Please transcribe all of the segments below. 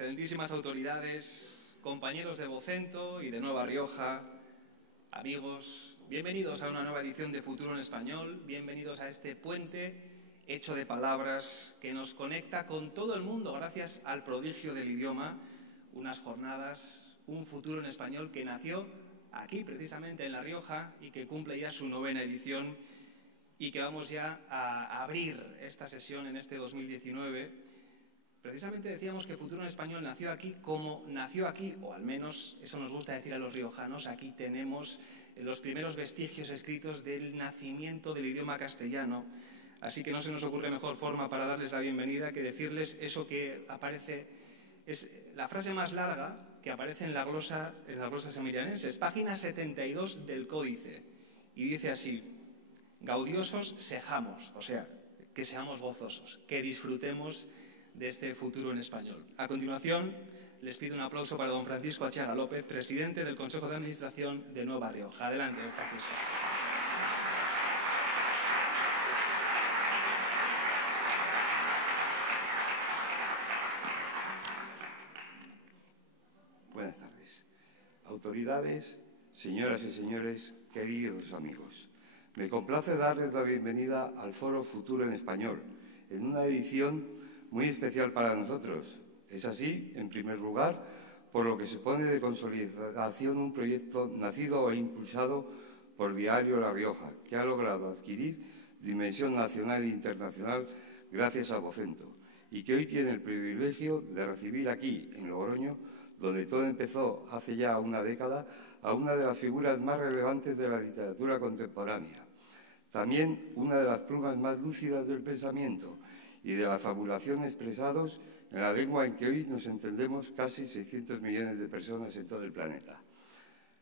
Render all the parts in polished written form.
excelentísimas autoridades, compañeros de Vocento y de Nueva Rioja, amigos, bienvenidos a una nueva edición de Futuro en Español, bienvenidos a este puente hecho de palabras que nos conecta con todo el mundo gracias al prodigio del idioma, unas jornadas, un Futuro en Español que nació aquí precisamente en La Rioja y que cumple ya su 9ª edición y que vamos ya a abrir esta sesión en este 2019. Precisamente decíamos que Futuro en Español nació aquí como nació aquí, o al menos eso nos gusta decir a los riojanos. Aquí tenemos los primeros vestigios escritos del nacimiento del idioma castellano, así que no se nos ocurre mejor forma para darles la bienvenida que decirles eso que aparece, es la frase más larga que aparece en la glosa semillonenses, página 72 del Códice, y dice así: gaudiosos sejamos, o sea, que seamos gozosos, que disfrutemos de este Futuro en Español. A continuación, les pido un aplauso para don Francisco Achaga López, presidente del Consejo de Administración de Nueva Rioja. Adelante, don Francisco. Buenas tardes. Autoridades, señoras y señores, queridos amigos. Me complace darles la bienvenida al Foro Futuro en Español, en una edición muy especial para nosotros. Es así, en primer lugar, por lo que se pone de consolidación un proyecto nacido e impulsado por Diario La Rioja, que ha logrado adquirir dimensión nacional e internacional gracias a Vocento, y que hoy tiene el privilegio de recibir aquí, en Logroño, donde todo empezó hace ya una década, a una de las figuras más relevantes de la literatura contemporánea. También una de las plumas más lúcidas del pensamiento y de la fabulación expresados en la lengua en que hoy nos entendemos casi 600 millones de personas en todo el planeta.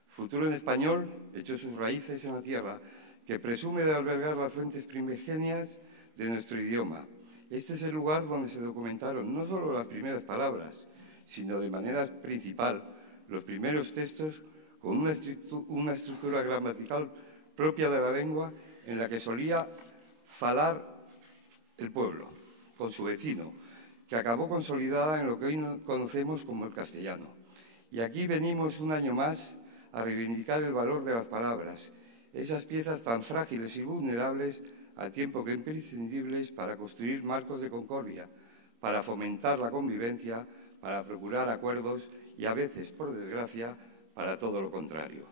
Futuro en Español echó sus raíces en la tierra, que presume de albergar las fuentes primigenias de nuestro idioma. Este es el lugar donde se documentaron no solo las primeras palabras, sino de manera principal los primeros textos con una estructura gramatical propia de la lengua en la que solía falar el pueblo con su vecino, que acabó consolidada en lo que hoy conocemos como el castellano. Y aquí venimos un año más a reivindicar el valor de las palabras, esas piezas tan frágiles y vulnerables al tiempo que imprescindibles para construir marcos de concordia, para fomentar la convivencia, para procurar acuerdos y a veces, por desgracia, para todo lo contrario.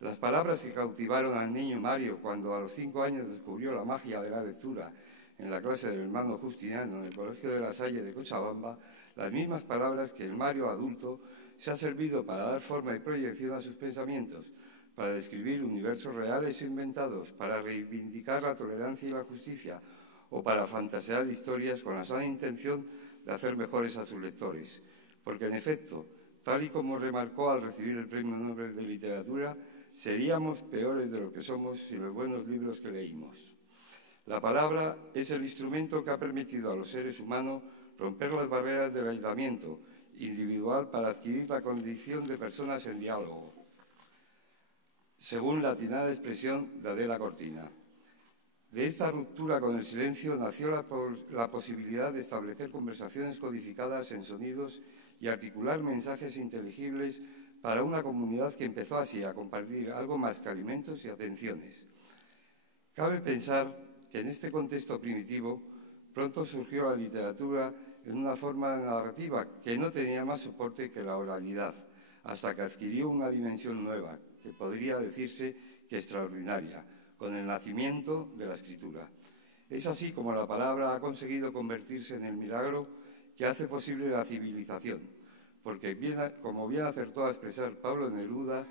Las palabras que cautivaron al niño Mario cuando a los 5 años descubrió la magia de la lectura en la clase del hermano Justiniano en el Colegio de la Salle de Cochabamba, las mismas palabras que el Mario adulto se ha servido para dar forma y proyección a sus pensamientos, para describir universos reales e inventados, para reivindicar la tolerancia y la justicia o para fantasear historias con la sana intención de hacer mejores a sus lectores. Porque, en efecto, tal y como remarcó al recibir el Premio Nobel de Literatura, seríamos peores de lo que somos sin los buenos libros que leímos. La palabra es el instrumento que ha permitido a los seres humanos romper las barreras del aislamiento individual para adquirir la condición de personas en diálogo, según la atinada expresión de Adela Cortina. De esta ruptura con el silencio nació la posibilidad de establecer conversaciones codificadas en sonidos y articular mensajes inteligibles para una comunidad que empezó así a compartir algo más que alimentos y atenciones. Cabe pensar que en este contexto primitivo pronto surgió la literatura en una forma narrativa que no tenía más soporte que la oralidad, hasta que adquirió una dimensión nueva, que podría decirse que extraordinaria, con el nacimiento de la escritura. Es así como la palabra ha conseguido convertirse en el milagro que hace posible la civilización, porque como bien acertó a expresar Pablo Neruda,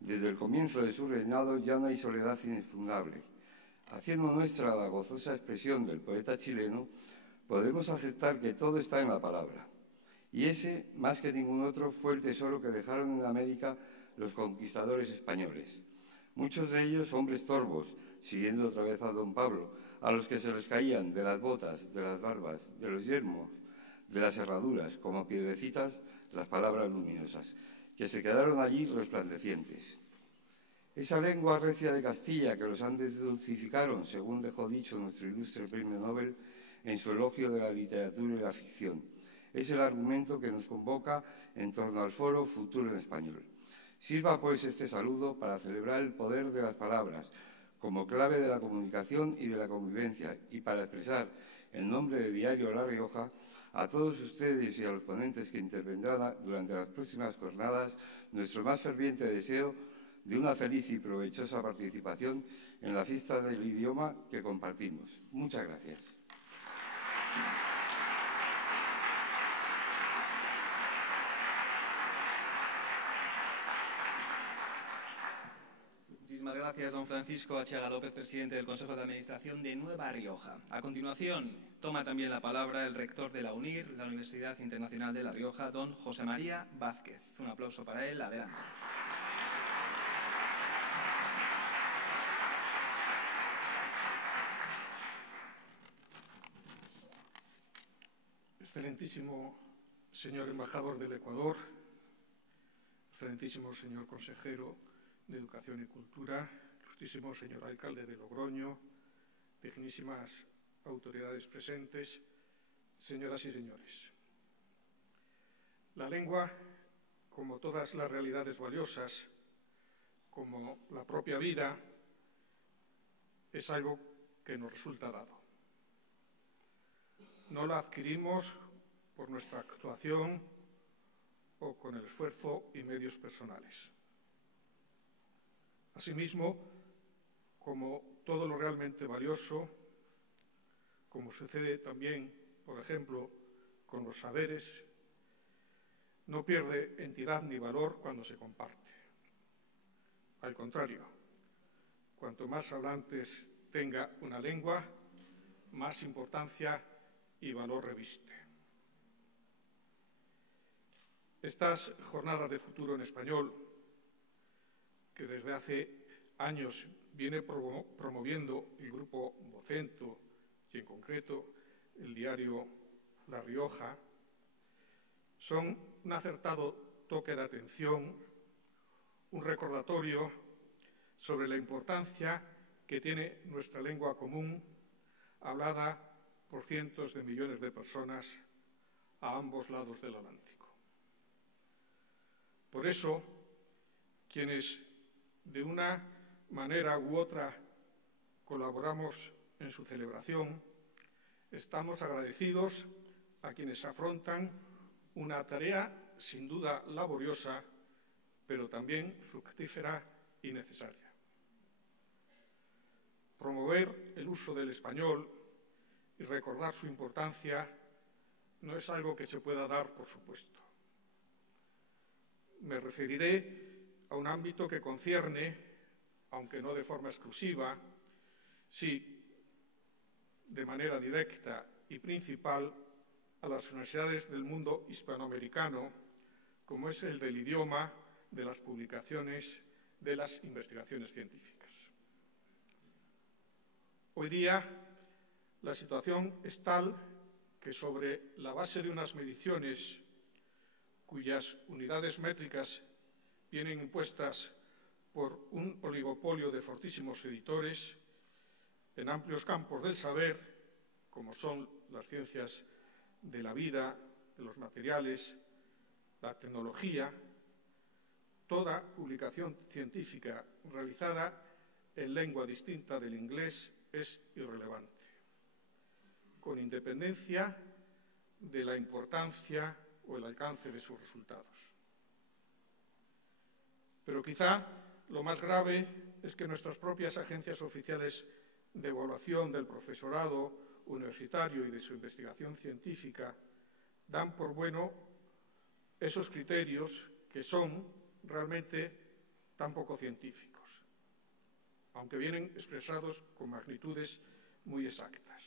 desde el comienzo de su reinado ya no hay soledad inexpugnable. Haciendo nuestra la gozosa expresión del poeta chileno, podemos aceptar que todo está en la palabra. Y ese, más que ningún otro, fue el tesoro que dejaron en América los conquistadores españoles. Muchos de ellos hombres torvos, siguiendo otra vez a don Pablo, a los que se les caían de las botas, de las barbas, de los yelmos, de las herraduras, como piedrecitas, las palabras luminosas, que se quedaron allí resplandecientes. Esa lengua recia de Castilla que los Andes dulcificaron, según dejó dicho nuestro ilustre premio Nobel, en su elogio de la literatura y la ficción. es el argumento que nos convoca en torno al Foro Futuro en Español. Sirva, pues, este saludo para celebrar el poder de las palabras como clave de la comunicación y de la convivencia y para expresar, en nombre de Diario La Rioja, a todos ustedes y a los ponentes que intervendrán durante las próximas jornadas, nuestro más ferviente deseo de una feliz y provechosa participación en la fiesta del idioma que compartimos. Muchas gracias. Muchísimas gracias, don Francisco Achaga López, presidente del Consejo de Administración de Nueva Rioja. A continuación, toma también la palabra el rector de la UNIR, la Universidad Internacional de La Rioja, don José María Vázquez. Un aplauso para él. Adelante. Excelentísimo señor embajador del Ecuador, excelentísimo señor consejero de Educación y Cultura, ilustrísimo señor alcalde de Logroño, dignísimas autoridades presentes, señoras y señores. La lengua, como todas las realidades valiosas, como la propia vida, es algo que nos resulta dado. No la adquirimos por nuestra actuación o con el esfuerzo y medios personales. Asimismo, como todo lo realmente valioso, como sucede también, por ejemplo, con los saberes, no pierde entidad ni valor cuando se comparte. Al contrario, cuanto más hablantes tenga una lengua, más importancia y valor reviste. Estas jornadas de futuro en español, que desde hace años viene promoviendo el Grupo Vocento y en concreto el diario La Rioja, son un acertado toque de atención, un recordatorio sobre la importancia que tiene nuestra lengua común, hablada por cientos de millones de personas a ambos lados del Atlántico. Por eso, quienes de una manera u otra colaboramos en su celebración, estamos agradecidos a quienes afrontan una tarea sin duda laboriosa, pero también fructífera y necesaria. Promover el uso del español y recordar su importancia no es algo que se pueda dar por supuesto. Me referiré a un ámbito que concierne, aunque no de forma exclusiva, sí de manera directa y principal, a las universidades del mundo hispanoamericano, como es el del idioma, de las publicaciones, de las investigaciones científicas. Hoy día, la situación es tal que sobre la base de unas mediciones cuyas unidades métricas vienen impuestas por un oligopolio de fortísimos editores en amplios campos del saber, como son las ciencias de la vida, de los materiales, la tecnología, toda publicación científica realizada en lengua distinta del inglés es irrelevante, con independencia de la importancia o el alcance de sus resultados. Pero quizá lo más grave es que nuestras propias agencias oficiales de evaluación del profesorado universitario y de su investigación científica dan por bueno esos criterios que son realmente tan poco científicos, aunque vienen expresados con magnitudes muy exactas.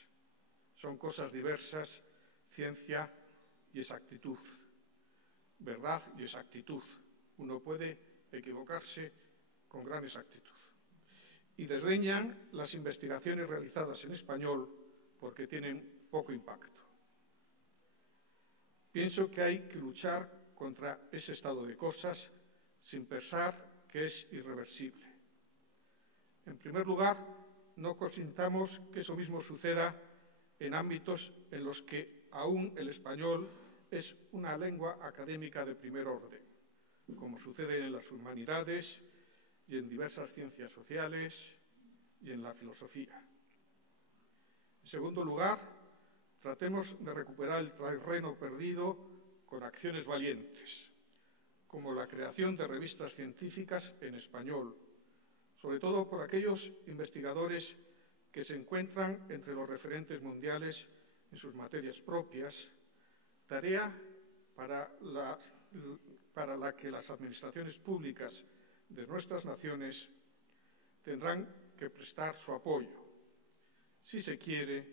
Son cosas diversas, ciencia y exactitud, verdad y exactitud. Uno puede equivocarse con gran exactitud. Y desdeñan las investigaciones realizadas en español porque tienen poco impacto. Pienso que hay que luchar contra ese estado de cosas sin pensar que es irreversible. En primer lugar, no consintamos que eso mismo suceda en ámbitos en los que aún el español es una lengua académica de primer orden, como sucede en las humanidades y en diversas ciencias sociales y en la filosofía. En segundo lugar, tratemos de recuperar el terreno perdido con acciones valientes, como la creación de revistas científicas en español, sobre todo por aquellos investigadores que se encuentran entre los referentes mundiales en sus materias propias, tarea para la que las administraciones públicas de nuestras naciones tendrán que prestar su apoyo, si se quiere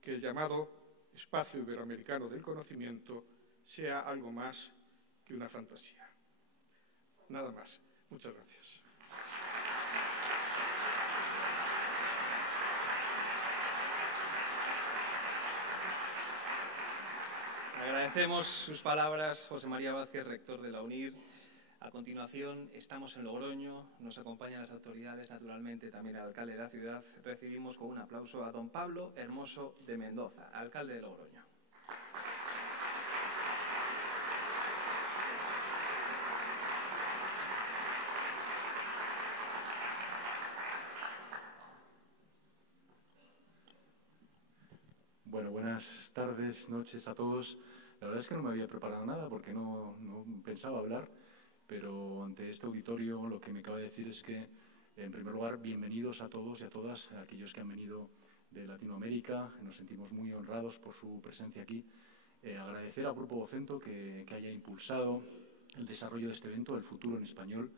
que el llamado espacio iberoamericano del conocimiento sea algo más que una fantasía. Nada más. Muchas gracias. Agradecemos sus palabras, José María Vázquez, rector de la UNIR. A continuación, estamos en Logroño, nos acompañan las autoridades, naturalmente también el alcalde de la ciudad. Recibimos con un aplauso a don Pablo Hermoso de Mendoza, alcalde de Logroño. Bueno, buenas tardes, noches a todos. La verdad es que no me había preparado nada porque no pensaba hablar, pero ante este auditorio lo que me acaba de decir es que, en primer lugar, bienvenidos a todos y a todas, a aquellos que han venido de Latinoamérica. Nos sentimos muy honrados por su presencia aquí. Agradecer al Grupo Vocento que haya impulsado el desarrollo de este evento, El Futuro en Español,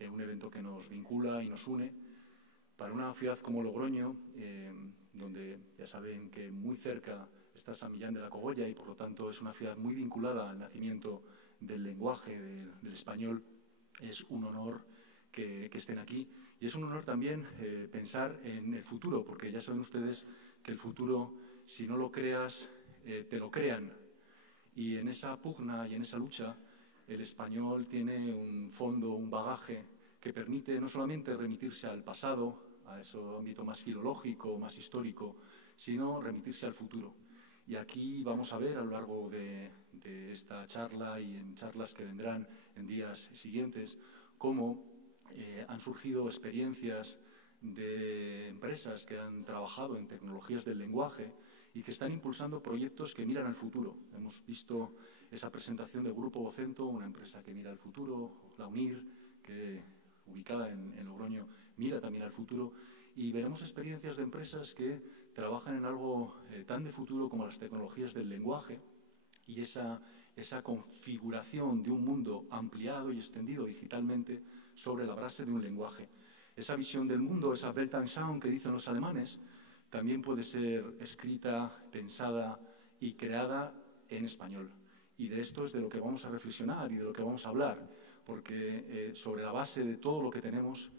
un evento que nos vincula y nos une. Para una ciudad como Logroño, donde ya saben que muy cerca está San Millán de la Cogolla y por lo tanto es una ciudad muy vinculada al nacimiento del lenguaje, del español, es un honor que estén aquí. Y es un honor también pensar en el futuro, porque ya saben ustedes que el futuro, si no lo creas, te lo crean. Y en esa pugna y en esa lucha, el español tiene un fondo, un bagaje que permite no solamente remitirse al pasado, a ese ámbito más filológico, más histórico, sino remitirse al futuro. Y aquí vamos a ver a lo largo de esta charla y en charlas que vendrán en días siguientes cómo han surgido experiencias de empresas que han trabajado en tecnologías del lenguaje y que están impulsando proyectos que miran al futuro. Hemos visto esa presentación del Grupo Vocento, una empresa que mira al futuro, la UNIR, que ubicada en Logroño, mira también al futuro, y veremos experiencias de empresas que trabajan en algo tan de futuro como las tecnologías del lenguaje y esa configuración de un mundo ampliado y extendido digitalmente sobre la base de un lenguaje. Esa visión del mundo, esa Weltanschauung que dicen los alemanes, también puede ser escrita, pensada y creada en español. Y de esto es de lo que vamos a reflexionar y de lo que vamos a hablar, porque sobre la base de todo lo que tenemos,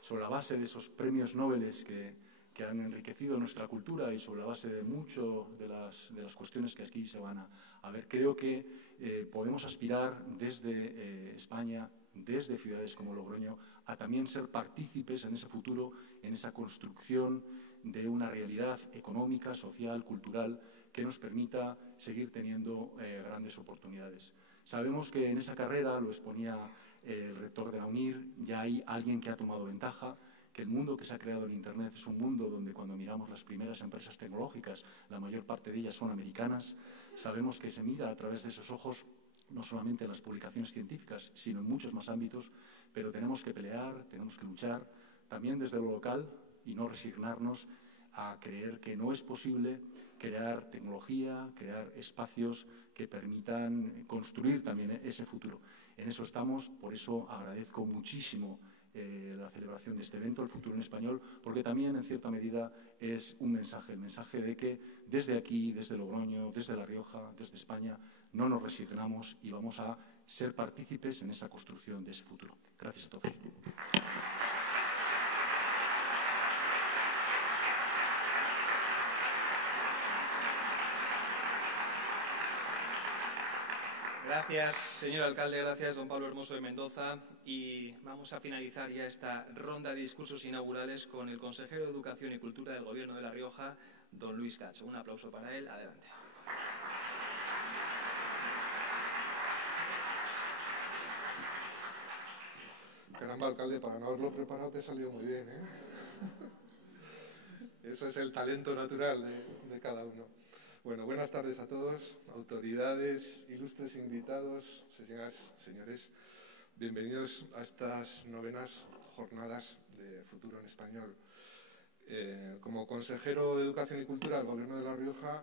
sobre la base de esos premios Nobel que han enriquecido nuestra cultura y sobre la base de muchas de las cuestiones que aquí se van a ver, creo que podemos aspirar desde España, desde ciudades como Logroño, a también ser partícipes en ese futuro, en esa construcción de una realidad económica, social, cultural, que nos permita seguir teniendo grandes oportunidades. Sabemos que en esa carrera, lo exponía el rector de la UNIR, ya hay alguien que ha tomado ventaja, que el mundo que se ha creado en Internet es un mundo donde cuando miramos las primeras empresas tecnológicas, la mayor parte de ellas son americanas. Sabemos que se mira a través de esos ojos no solamente en las publicaciones científicas, sino en muchos más ámbitos, pero tenemos que pelear, tenemos que luchar, también desde lo local, y no resignarnos a creer que no es posible crear tecnología, crear espacios que permitan construir también ese futuro. En eso estamos, por eso agradezco muchísimo la celebración de este evento, El Futuro en Español, porque también, en cierta medida, es un mensaje, el mensaje de que desde aquí, desde Logroño, desde La Rioja, desde España, no nos resignamos y vamos a ser partícipes en esa construcción de ese futuro. Gracias a todos. Gracias, señor alcalde, gracias, don Pablo Hermoso de Mendoza. Y vamos a finalizar ya esta ronda de discursos inaugurales con el consejero de Educación y Cultura del Gobierno de La Rioja, don Luis Cacho. Un aplauso para él. Adelante. Caramba, alcalde, para no haberlo preparado te salió muy bien, ¿eh? Eso es el talento natural de cada uno. Bueno, buenas tardes a todos, autoridades, ilustres invitados, señoras, señores. Bienvenidos a estas novenas jornadas de Futuro en Español. Como consejero de Educación y Cultura del Gobierno de La Rioja,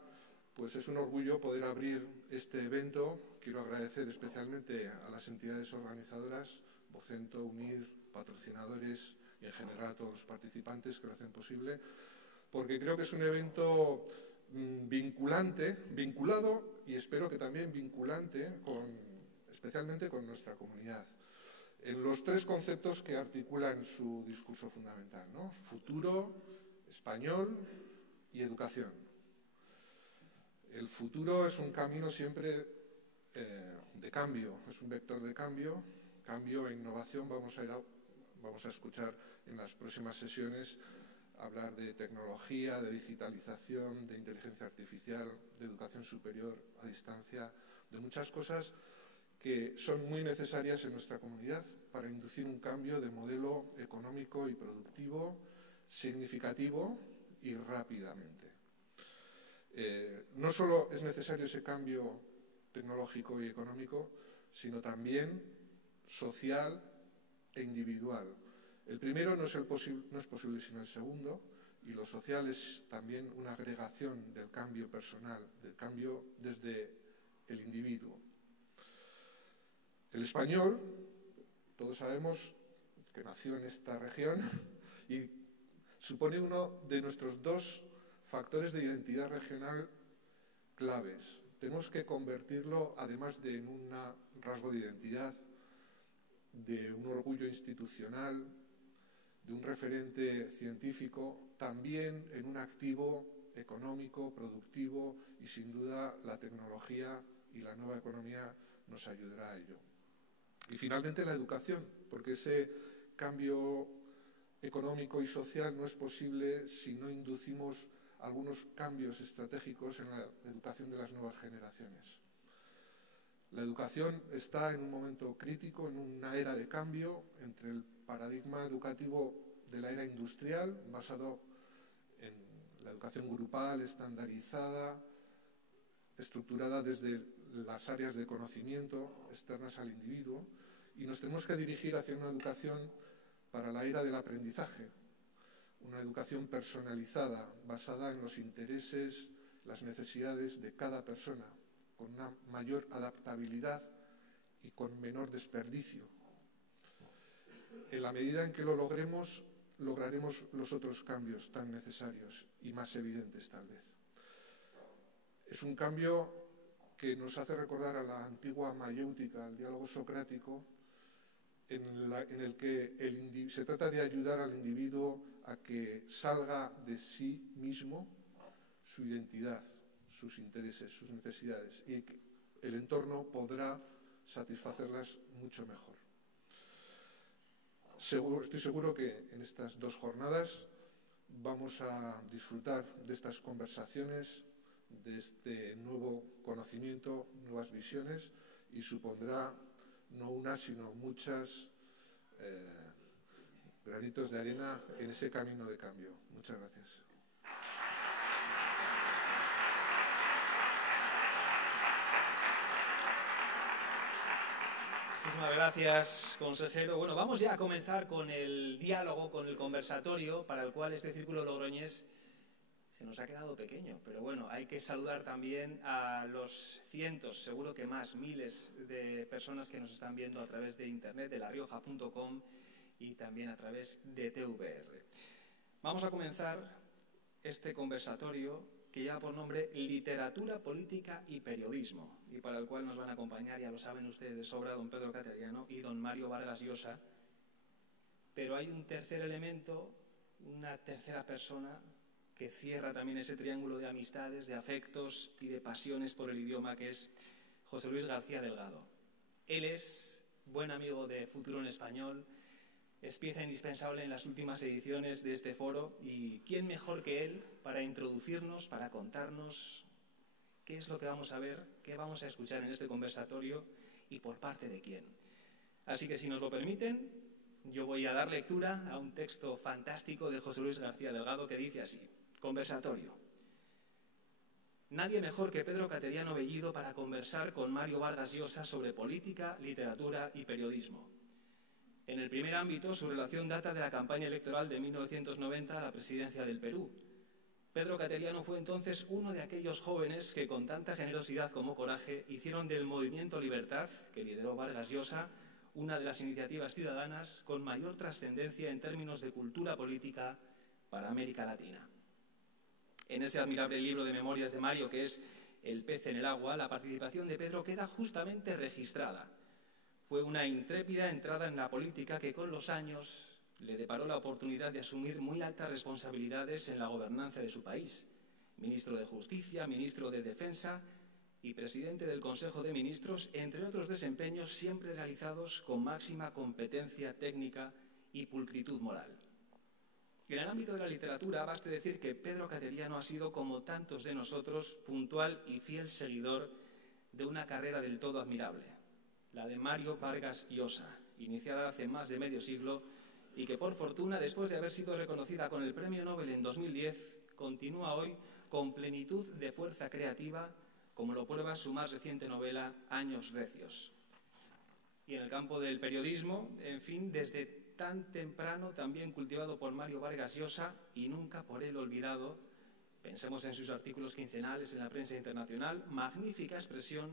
pues es un orgullo poder abrir este evento. Quiero agradecer especialmente a las entidades organizadoras, Vocento, UNIR, patrocinadores y en general a todos los participantes que lo hacen posible, porque creo que es un evento vinculado y espero que también vinculante especialmente con nuestra comunidad, en los tres conceptos que articulan su discurso fundamental, ¿no? Futuro, español y educación. El futuro es un camino siempre de cambio, es un vector de cambio e innovación. Vamos a escuchar en las próximas sesiones hablar de tecnología, de digitalización, de inteligencia artificial, de educación superior a distancia, de muchas cosas que son muy necesarias en nuestra comunidad para inducir un cambio de modelo económico y productivo significativo y rápidamente. No solo es necesario ese cambio tecnológico y económico, sino también social e individual. El primero no es posible sino el segundo, y lo social es también una agregación del cambio personal, del cambio desde el individuo. El español, todos sabemos que nació en esta región y supone uno de nuestros dos factores de identidad regional claves. Tenemos que convertirlo, además de en un rasgo de identidad, de un orgullo institucional, de un referente científico, también en un activo económico, productivo, y sin duda la tecnología y la nueva economía nos ayudará a ello. Y finalmente la educación, porque ese cambio económico y social no es posible si no inducimos algunos cambios estratégicos en la educación de las nuevas generaciones. La educación está en un momento crítico, en una era de cambio entre el paradigma educativo de la era industrial, basado en la educación grupal, estandarizada, estructurada desde las áreas de conocimiento externas al individuo, y nos tenemos que dirigir hacia una educación para la era del aprendizaje, una educación personalizada, basada en los intereses, las necesidades de cada persona, con una mayor adaptabilidad y con menor desperdicio. En la medida en que lo logremos, lograremos los otros cambios tan necesarios y más evidentes tal vez. Es un cambio que nos hace recordar a la antigua mayéutica, al diálogo socrático, en el que se trata de ayudar al individuo a que salga de sí mismo su identidad, sus intereses, sus necesidades, y que el entorno podrá satisfacerlas mucho mejor. Estoy seguro que en estas dos jornadas vamos a disfrutar de estas conversaciones, de este nuevo conocimiento, nuevas visiones, y supondrá no una, sino muchas granitos de arena en ese camino de cambio. Muchas gracias. Muchísimas gracias, consejero. Bueno, vamos ya a comenzar con el diálogo, con el conversatorio, para el cual este círculo logroñés se nos ha quedado pequeño. Pero bueno, hay que saludar también a los cientos, seguro que más, miles de personas que nos están viendo a través de internet, de larioja.com y también a través de TVR. Vamos a comenzar este conversatorio que lleva por nombre Literatura, Política y Periodismo, y para el cual nos van a acompañar, ya lo saben ustedes de sobra, don Pedro Cateriano y don Mario Vargas Llosa. Pero hay un tercer elemento, una tercera persona que cierra también ese triángulo de amistades, de afectos y de pasiones por el idioma, que es José Luis García Delgado. Él es buen amigo de Futuro en Español, es pieza indispensable en las últimas ediciones de este foro, y ¿quién mejor que él para introducirnos, para contarnos qué es lo que vamos a ver, qué vamos a escuchar en este conversatorio y por parte de quién? Así que, si nos lo permiten, yo voy a dar lectura a un texto fantástico de José Luis García Delgado que dice así: conversatorio. Nadie mejor que Pedro Cateriano Bellido para conversar con Mario Vargas Llosa sobre política, literatura y periodismo. En el primer ámbito, su relación data de la campaña electoral de 1990 a la presidencia del Perú. Pedro Cateriano fue entonces uno de aquellos jóvenes que con tanta generosidad como coraje hicieron del Movimiento Libertad, que lideró Vargas Llosa, una de las iniciativas ciudadanas con mayor trascendencia en términos de cultura política para América Latina. En ese admirable libro de memorias de Mario, que es El pez en el agua, la participación de Pedro queda justamente registrada. Fue una intrépida entrada en la política que con los años le deparó la oportunidad de asumir muy altas responsabilidades en la gobernanza de su país. Ministro de Justicia, ministro de Defensa y presidente del Consejo de Ministros, entre otros desempeños siempre realizados con máxima competencia técnica y pulcritud moral. En el ámbito de la literatura, baste decir que Pedro Cateriano ha sido, como tantos de nosotros, puntual y fiel seguidor de una carrera del todo admirable, la de Mario Vargas Llosa, iniciada hace más de medio siglo y que, por fortuna, después de haber sido reconocida con el Premio Nobel en 2010, continúa hoy con plenitud de fuerza creativa, como lo prueba su más reciente novela, Años Recios. Y en el campo del periodismo, en fin, desde tan temprano también cultivado por Mario Vargas Llosa y nunca por él olvidado, pensemos en sus artículos quincenales en la prensa internacional, magnífica expresión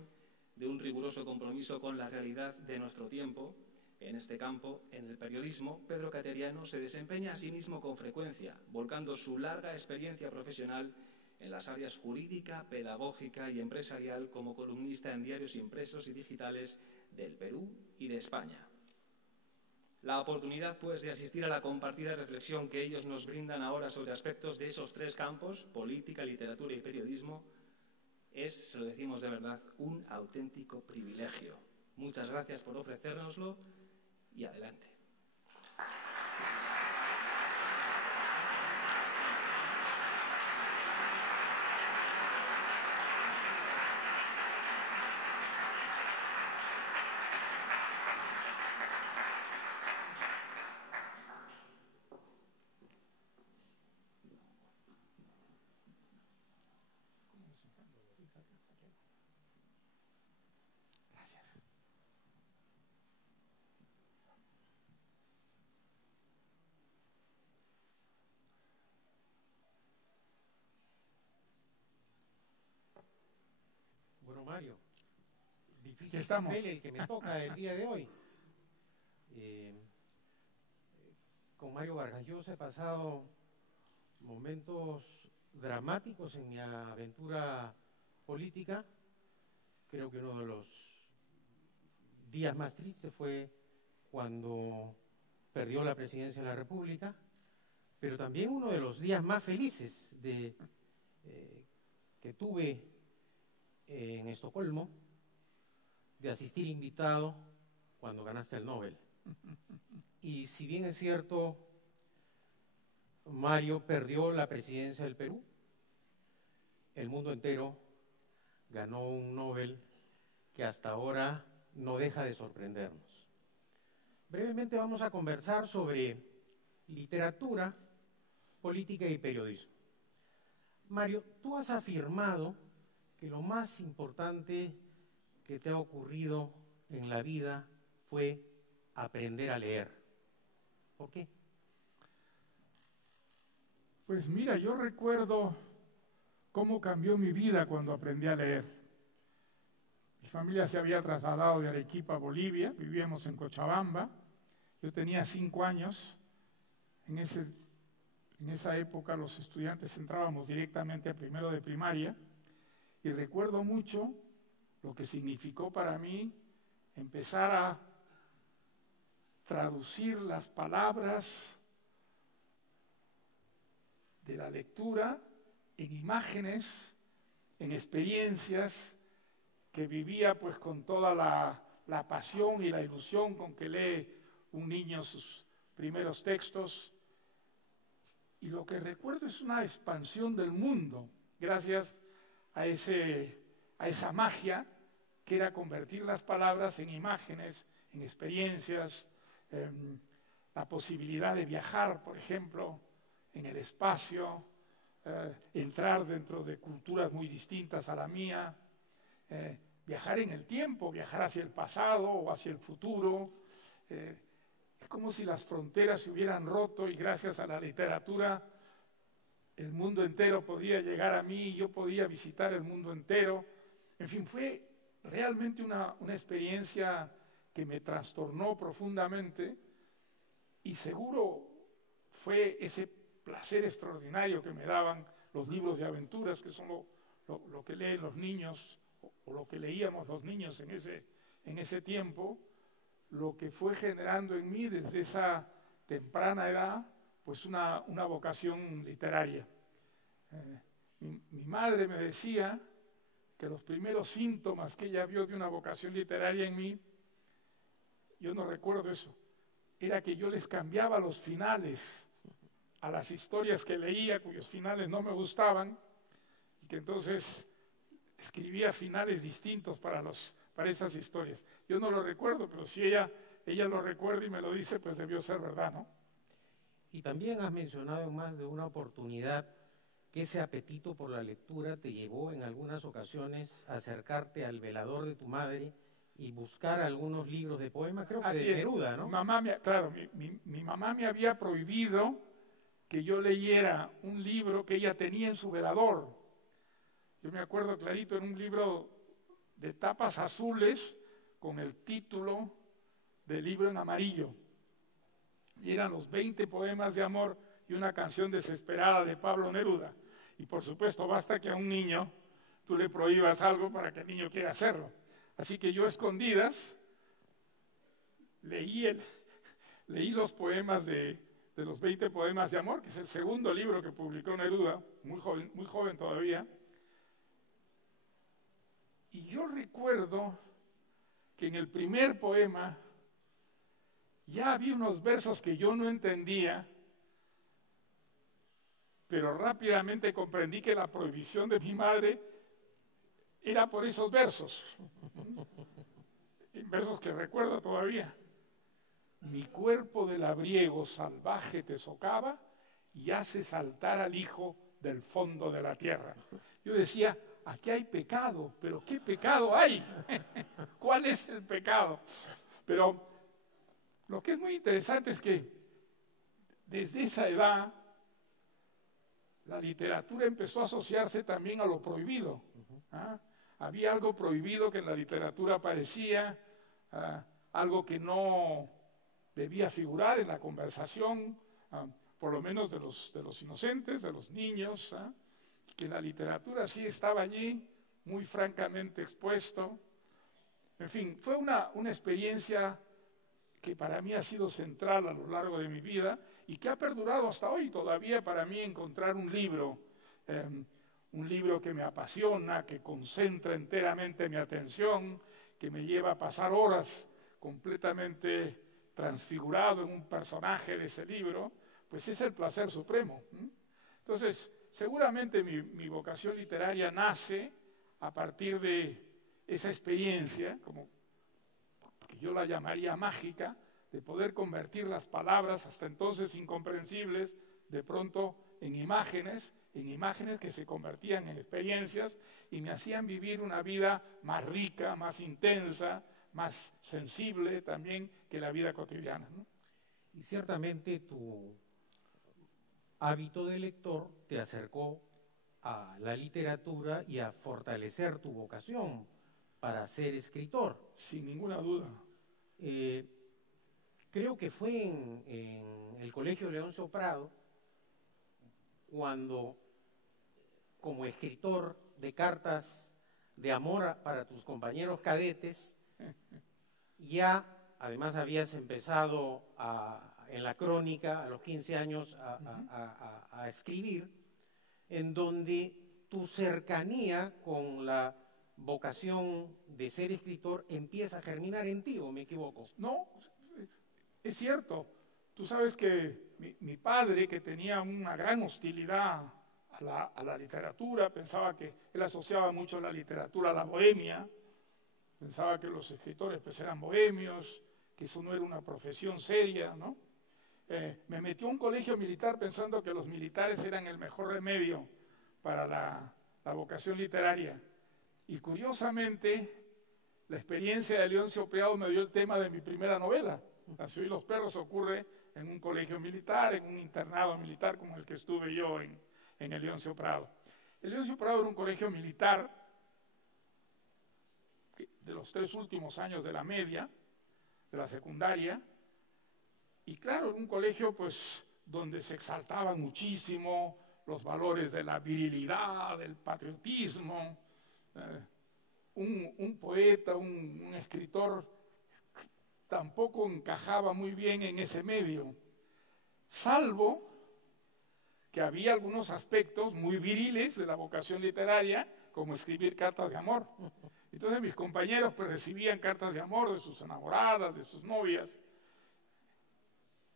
de un riguroso compromiso con la realidad de nuestro tiempo. En este campo, en el periodismo, Pedro Cateriano se desempeña a sí mismo con frecuencia, volcando su larga experiencia profesional en las áreas jurídica, pedagógica y empresarial como columnista en diarios impresos y digitales del Perú y de España. La oportunidad, pues, de asistir a la compartida reflexión que ellos nos brindan ahora sobre aspectos de esos tres campos, política, literatura y periodismo, es, se lo decimos de verdad, un auténtico privilegio. Muchas gracias por ofrecérnoslo y adelante. Bueno, Mario, difícil papel el que me toca el día de hoy. Con Mario Vargas Llosa he pasado momentos dramáticos en mi aventura política. Creo que uno de los días más tristes fue cuando perdió la presidencia de la República, pero también uno de los días más felices que tuve en Estocolmo, de asistir invitado cuando ganaste el Nobel. Y si bien es cierto, Mario perdió la presidencia del Perú, el mundo entero ganó un Nobel que hasta ahora no deja de sorprendernos. Brevemente vamos a conversar sobre literatura, política y periodismo. Mario, tú has afirmado que lo más importante que te ha ocurrido en la vida fue aprender a leer. ¿Por qué? Pues mira, yo recuerdo cómo cambió mi vida cuando aprendí a leer. Mi familia se había trasladado de Arequipa a Bolivia, vivíamos en Cochabamba. Yo tenía 5 años. En esa época los estudiantes entrábamos directamente a primero de primaria. Y recuerdo mucho lo que significó para mí empezar a traducir las palabras de la lectura en imágenes, en experiencias que vivía pues con toda la pasión y la ilusión con que lee un niño sus primeros textos. Y lo que recuerdo es una expansión del mundo, gracias a esa magia que era convertir las palabras en imágenes, en experiencias, la posibilidad de viajar, por ejemplo, en el espacio, entrar dentro de culturas muy distintas a la mía, viajar en el tiempo, viajar hacia el pasado o hacia el futuro. Es como si las fronteras se hubieran roto y gracias a la literatura el mundo entero podía llegar a mí y yo podía visitar el mundo entero. En fin, fue realmente una experiencia que me trastornó profundamente y seguro fue ese placer extraordinario que me daban los libros de aventuras, que son lo que leen los niños, o lo que leíamos los niños en ese tiempo, lo que fue generando en mí desde esa temprana edad, pues una vocación literaria. Mi madre me decía que los primeros síntomas que ella vio de una vocación literaria en mí, yo no recuerdo eso, era que yo les cambiaba los finales a las historias que leía, cuyos finales no me gustaban, y que entonces escribía finales distintos para esas historias. Yo no lo recuerdo, pero si ella lo recuerda y me lo dice, pues debió ser verdad, ¿no? Y también has mencionado en más de una oportunidad que ese apetito por la lectura te llevó en algunas ocasiones a acercarte al velador de tu madre y buscar algunos libros de poemas, creo que Así de es. Neruda, ¿no? Mi mamá me había prohibido que yo leyera un libro que ella tenía en su velador. Yo me acuerdo clarito en un libro de tapas azules con el título del libro en amarillo. Y eran los 20 poemas de amor y una canción desesperada de Pablo Neruda. Y por supuesto, basta que a un niño tú le prohíbas algo para que el niño quiera hacerlo. Así que yo a escondidas leí los poemas de los 20 poemas de amor, que es el segundo libro que publicó Neruda, muy joven todavía. Y yo recuerdo que en el primer poema ya había unos versos que yo no entendía, pero rápidamente comprendí que la prohibición de mi madre era por esos versos, versos que recuerdo todavía. Mi cuerpo de labriego salvaje te socava y hace saltar al hijo del fondo de la tierra. Yo decía, aquí hay pecado, pero ¿qué pecado hay? ¿Cuál es el pecado? Pero lo que es muy interesante es que desde esa edad la literatura empezó a asociarse también a lo prohibido. ¿Ah? Había algo prohibido que en la literatura aparecía, algo que no debía figurar en la conversación, por lo menos de los inocentes, de los niños, que la literatura sí estaba allí, muy francamente expuesto. En fin, fue una experiencia que para mí ha sido central a lo largo de mi vida y que ha perdurado hasta hoy. Todavía para mí encontrar un libro que me apasiona, que concentra enteramente mi atención, que me lleva a pasar horas completamente transfigurado en un personaje de ese libro, pues es el placer supremo. Entonces, seguramente mi vocación literaria nace a partir de esa experiencia, como que yo la llamaría mágica, de poder convertir las palabras hasta entonces incomprensibles, de pronto en imágenes que se convertían en experiencias y me hacían vivir una vida más rica, más intensa, más sensible también que la vida cotidiana, ¿no? Y ciertamente tu hábito de lector te acercó a la literatura y a fortalecer tu vocación para ser escritor. Sin ninguna duda. Creo que fue en el Colegio Leoncio Prado cuando, como escritor de cartas de amor para tus compañeros cadetes, ya además habías empezado en la crónica a los 15 años a escribir, en donde tu cercanía con la vocación de ser escritor empieza a germinar en ti, ¿o me equivoco? No, es cierto. Tú sabes que mi padre, que tenía una gran hostilidad a la literatura, pensaba que él asociaba mucho la literatura a la bohemia, pensaba que los escritores pues eran bohemios, que eso no era una profesión seria, ¿no? me metí a un colegio militar pensando que los militares eran el mejor remedio para la vocación literaria. Y curiosamente, la experiencia de Leoncio Prado me dio el tema de mi primera novela. Nació y los perros ocurre en un colegio militar, en un internado militar como el que estuve yo en el Leoncio Prado. El Leoncio Prado era un colegio militar de los 3 últimos años de la media, de la secundaria, y claro, era un colegio pues donde se exaltaban muchísimo los valores de la virilidad, del patriotismo. Un poeta, un escritor, tampoco encajaba muy bien en ese medio, salvo que había algunos aspectos muy viriles de la vocación literaria, como escribir cartas de amor. Entonces mis compañeros pues recibían cartas de amor de sus enamoradas, de sus novias,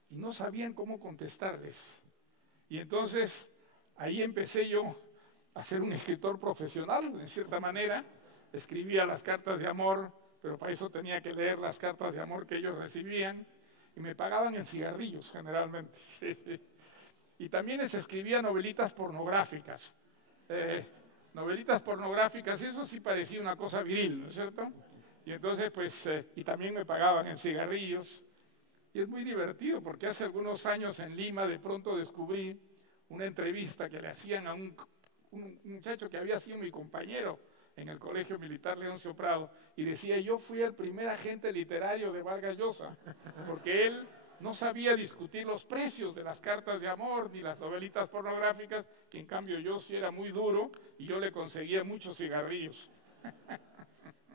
y no sabían cómo contestarles. Y entonces ahí empecé yo a ser un escritor profesional, en cierta manera. Escribía las cartas de amor, pero para eso tenía que leer las cartas de amor que ellos recibían, y me pagaban en cigarrillos generalmente. Y también les escribía novelitas pornográficas. Novelitas pornográficas, eso sí parecía una cosa viril, ¿no es cierto? Y entonces, pues, y también me pagaban en cigarrillos. Y es muy divertido, porque hace algunos años en Lima de pronto descubrí una entrevista que le hacían a un muchacho que había sido mi compañero en el Colegio Militar Leoncio Prado, y decía: yo fui el primer agente literario de Vargas Llosa, porque él no sabía discutir los precios de las cartas de amor ni las novelitas pornográficas, y en cambio yo sí era muy duro y yo le conseguía muchos cigarrillos.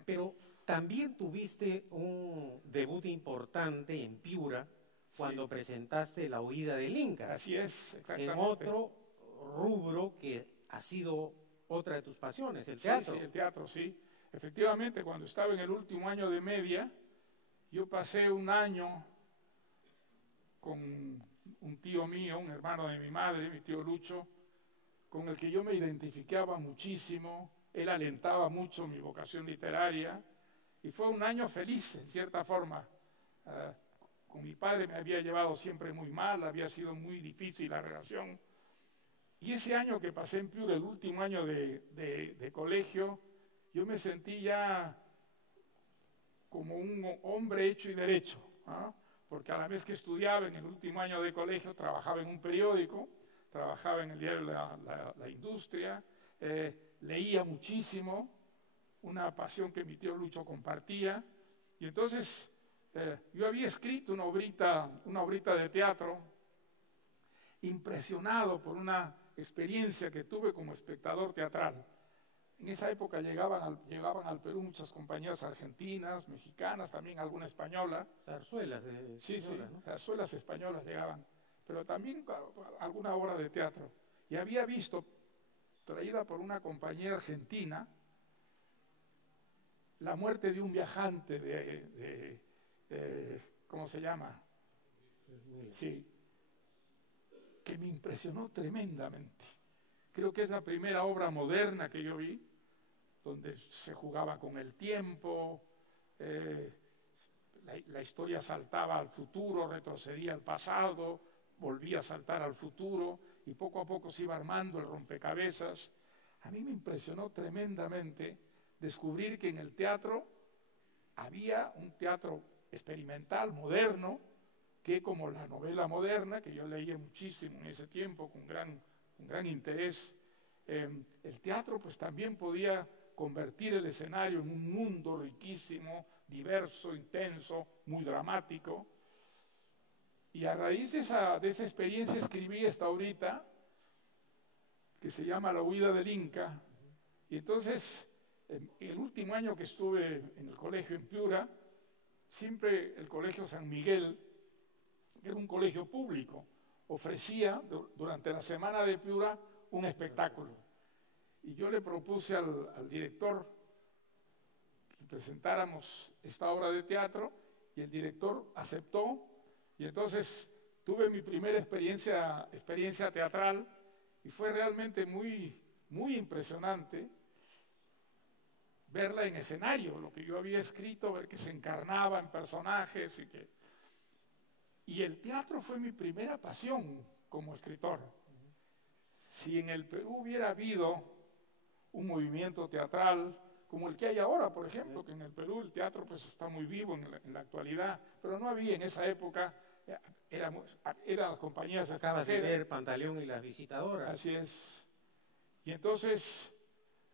Pero también tuviste un debut importante en Piura cuando presentaste La huida del Inca. Así es, exactamente. En otro rubro que ha sido otra de tus pasiones, el teatro. Sí, el teatro, sí. Efectivamente, cuando estaba en el último año de media, yo pasé un año con un tío mío, un hermano de mi madre, mi tío Lucho, con el que yo me identificaba muchísimo. Él alentaba mucho mi vocación literaria, y fue un año feliz, en cierta forma. Con mi padre me había llevado siempre muy mal, había sido muy difícil la relación. Y ese año que pasé en Piura, el último año de colegio, yo me sentí ya como un hombre hecho y derecho, ¿no? Porque a la vez que estudiaba en el último año de colegio, trabajaba en un periódico, trabajaba en el diario La Industria, leía muchísimo, una pasión que mi tío Lucho compartía, y entonces yo había escrito una obrita de teatro, impresionado por una experiencia que tuve como espectador teatral. En esa época llegaban al Perú muchas compañías argentinas, mexicanas, también alguna española. Zarzuelas. Sí, ¿no? zarzuelas españolas llegaban, pero también alguna obra de teatro. Y había visto, traída por una compañía argentina, la muerte de un viajante ¿cómo se llama? Sí, que me impresionó tremendamente. Creo que es la primera obra moderna que yo vi, donde se jugaba con el tiempo, la historia saltaba al futuro, retrocedía al pasado, volvía a saltar al futuro, y poco a poco se iba armando el rompecabezas. A mí me impresionó tremendamente descubrir que en el teatro había un teatro experimental, moderno, que como la novela moderna, que yo leía muchísimo en ese tiempo con gran interés, el teatro pues también podía convertir el escenario en un mundo riquísimo, diverso, intenso, muy dramático. Y a raíz de esa experiencia escribí esta obrita que se llama La huida del Inca. Y entonces, el último año que estuve en el colegio en Piura, siempre el colegio San Miguel, que era un colegio público, ofrecía durante la semana de Piura un espectáculo. Y yo le propuse al director que presentáramos esta obra de teatro, y el director aceptó, y entonces tuve mi primera experiencia teatral, y fue realmente muy, muy impresionante verla en escenario, lo que yo había escrito, ver que se encarnaba en personajes, Y el teatro fue mi primera pasión como escritor. Si en el Perú hubiera habido un movimiento teatral como el que hay ahora, por ejemplo, que en el Perú el teatro pues está muy vivo en la actualidad, pero no había en esa época, eran las compañías Acabas de extranjeras. ver Pantaleón y las visitadoras. Así es. Y entonces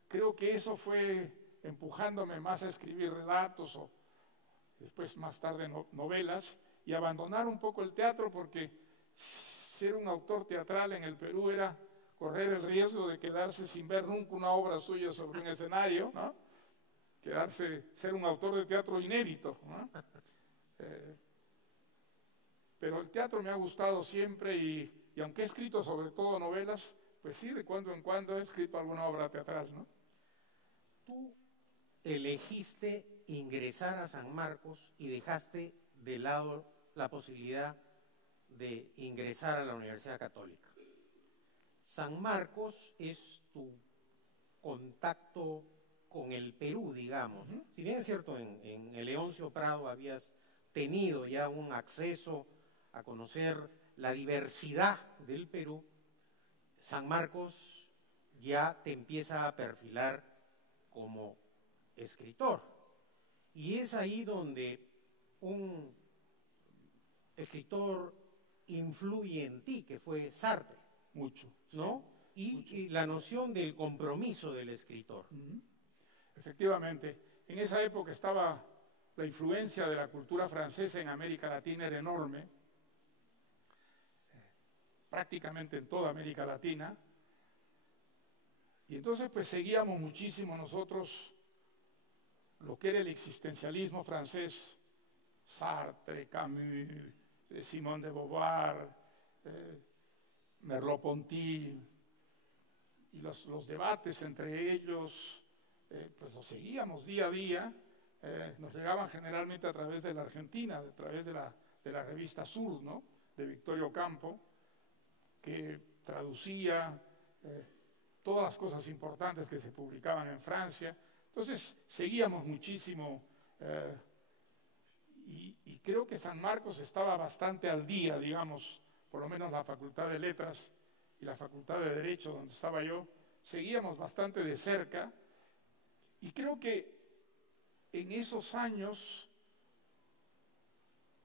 creo que eso fue empujándome más a escribir relatos o después más tarde novelas y abandonar un poco el teatro, porque ser un autor teatral en el Perú era correr el riesgo de quedarse sin ver nunca una obra suya sobre un escenario, ¿no? Ser un autor de teatro inédito, ¿no? Pero el teatro me ha gustado siempre y aunque he escrito sobre todo novelas, pues sí, de cuando en cuando he escrito alguna obra teatral, ¿no? Tú elegiste ingresar a San Marcos y dejaste de lado la posibilidad de ingresar a la Universidad Católica. San Marcos es tu contacto con el Perú, digamos. Si bien es cierto, en el Leoncio Prado habías tenido ya un acceso a conocer la diversidad del Perú, San Marcos ya te empieza a perfilar como escritor. Y es ahí donde un escritor influye en ti, que fue Sartre. Mucho. ¿No? Y la noción del compromiso del escritor. Efectivamente, en esa época estaba la influencia de la cultura francesa en América Latina, era enorme, prácticamente en toda América Latina, y entonces pues seguíamos muchísimo nosotros lo que era el existencialismo francés, Sartre, Camus, Simone de Beauvoir, Merleau-Ponty, y los debates entre ellos, pues los seguíamos día a día, nos llegaban generalmente a través de la Argentina, a través de la revista Sur, ¿no? De Victorio Campo, que traducía todas las cosas importantes que se publicaban en Francia. Entonces seguíamos muchísimo y creo que San Marcos estaba bastante al día, digamos, por lo menos la Facultad de Letras y la Facultad de Derecho, donde estaba yo, seguíamos bastante de cerca, y creo que en esos años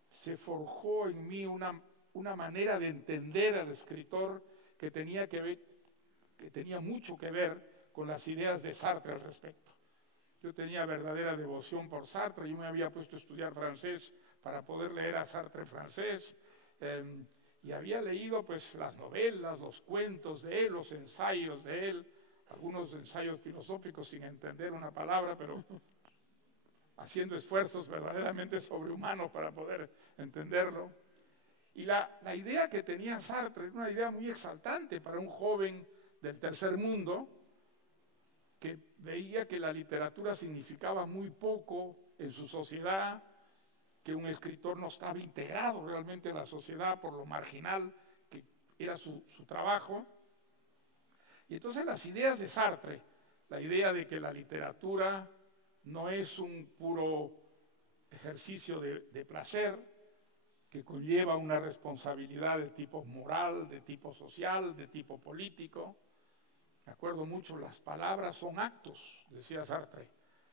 se forjó en mí una manera de entender al escritor que tenía mucho que ver con las ideas de Sartre al respecto. Yo tenía verdadera devoción por Sartre, yo me había puesto a estudiar francés para poder leer a Sartre francés, y había leído pues las novelas, los cuentos de él, los ensayos de él, algunos ensayos filosóficos sin entender una palabra, pero haciendo esfuerzos verdaderamente sobrehumanos para poder entenderlo. Y la idea que tenía Sartre era una idea muy exaltante para un joven del tercer mundo que veía que la literatura significaba muy poco en su sociedad, que un escritor no estaba integrado realmente en la sociedad por lo marginal que era su trabajo. Y entonces las ideas de Sartre, la idea de que la literatura no es un puro ejercicio de placer, que conlleva una responsabilidad de tipo moral, de tipo social, de tipo político. Me acuerdo mucho, las palabras son actos, decía Sartre,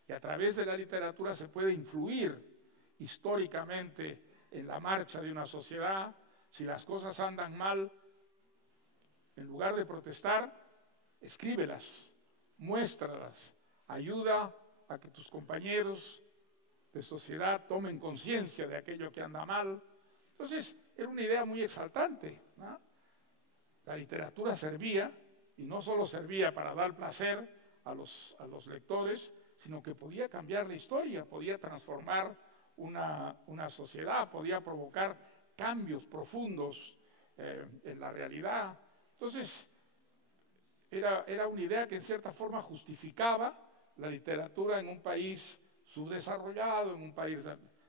y a través de la literatura se puede influir históricamente en la marcha de una sociedad. Si las cosas andan mal, en lugar de protestar, escríbelas, muéstralas, ayuda a que tus compañeros de sociedad tomen conciencia de aquello que anda mal. Entonces, era una idea muy exaltante, ¿no? La literatura servía, y no solo servía para dar placer a los lectores, sino que podía cambiar la historia, podía transformar una sociedad, podía provocar cambios profundos en la realidad. Entonces, era una idea que en cierta forma justificaba la literatura en un país subdesarrollado, en un país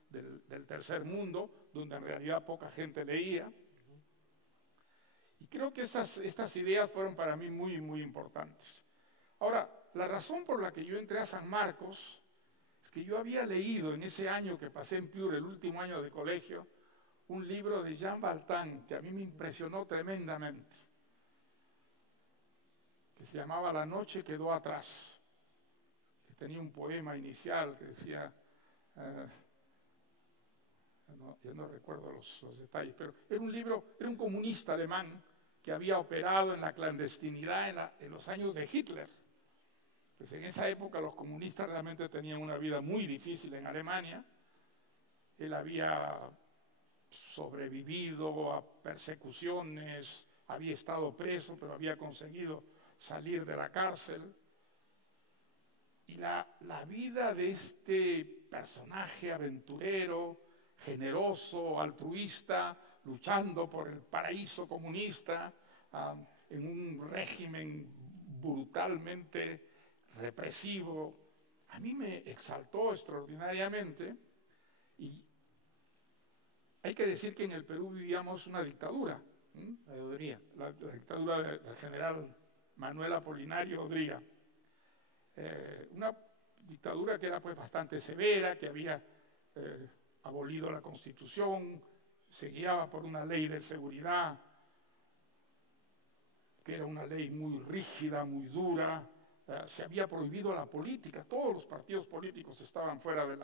del tercer mundo, donde en realidad poca gente leía. Y creo que estas ideas fueron para mí muy, muy importantes. Ahora, la razón por la que yo entré a San Marcos es que yo había leído en ese año que pasé en Piura, el último año de colegio, un libro de Jean Valjean que a mí me impresionó tremendamente, que se llamaba La noche quedó atrás, que tenía un poema inicial que decía, yo no recuerdo los detalles, pero era un libro, era un comunista alemán que había operado en la clandestinidad en los años de Hitler. Pues en esa época los comunistas realmente tenían una vida muy difícil en Alemania. Él había sobrevivido a persecuciones, había estado preso, pero había conseguido salir de la cárcel. Y la vida de este personaje aventurero, generoso, altruista, luchando por el paraíso comunista, en un régimen brutalmente represivo, a mí me exaltó extraordinariamente. Y hay que decir que en el Perú vivíamos una dictadura, la dictadura del general Manuel Apolinario Odría, una dictadura que era pues bastante severa, que había abolido la Constitución, se guiaba por una ley de seguridad que era una ley muy rígida, muy dura, se había prohibido la política, todos los partidos políticos estaban fuera de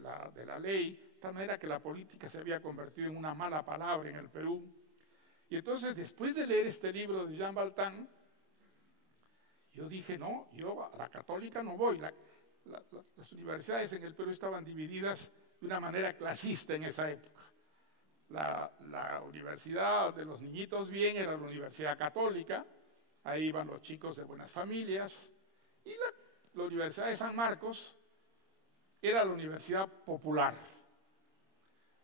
la ley, de tal manera que la política se había convertido en una mala palabra en el Perú. Y entonces, después de leer este libro de Jean Valjean, yo dije, no, yo a la católica no voy. Las universidades en el Perú estaban divididas de una manera clasista en esa época. La universidad de los niñitos bien era la universidad católica, ahí iban los chicos de buenas familias, y la Universidad de San Marcos era la universidad popular.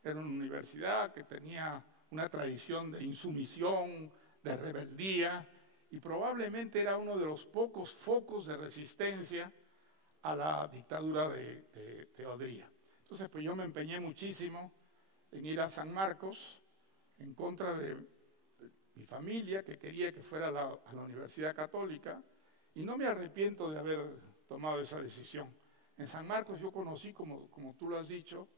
Era una universidad que tenía una tradición de insumisión, de rebeldía, y probablemente era uno de los pocos focos de resistencia a la dictadura de Odría. Entonces, pues yo me empeñé muchísimo en ir a San Marcos en contra de mi familia, que quería que fuera a la Universidad Católica, y no me arrepiento de haber tomado esa decisión. En San Marcos yo conocí, como tú lo has dicho,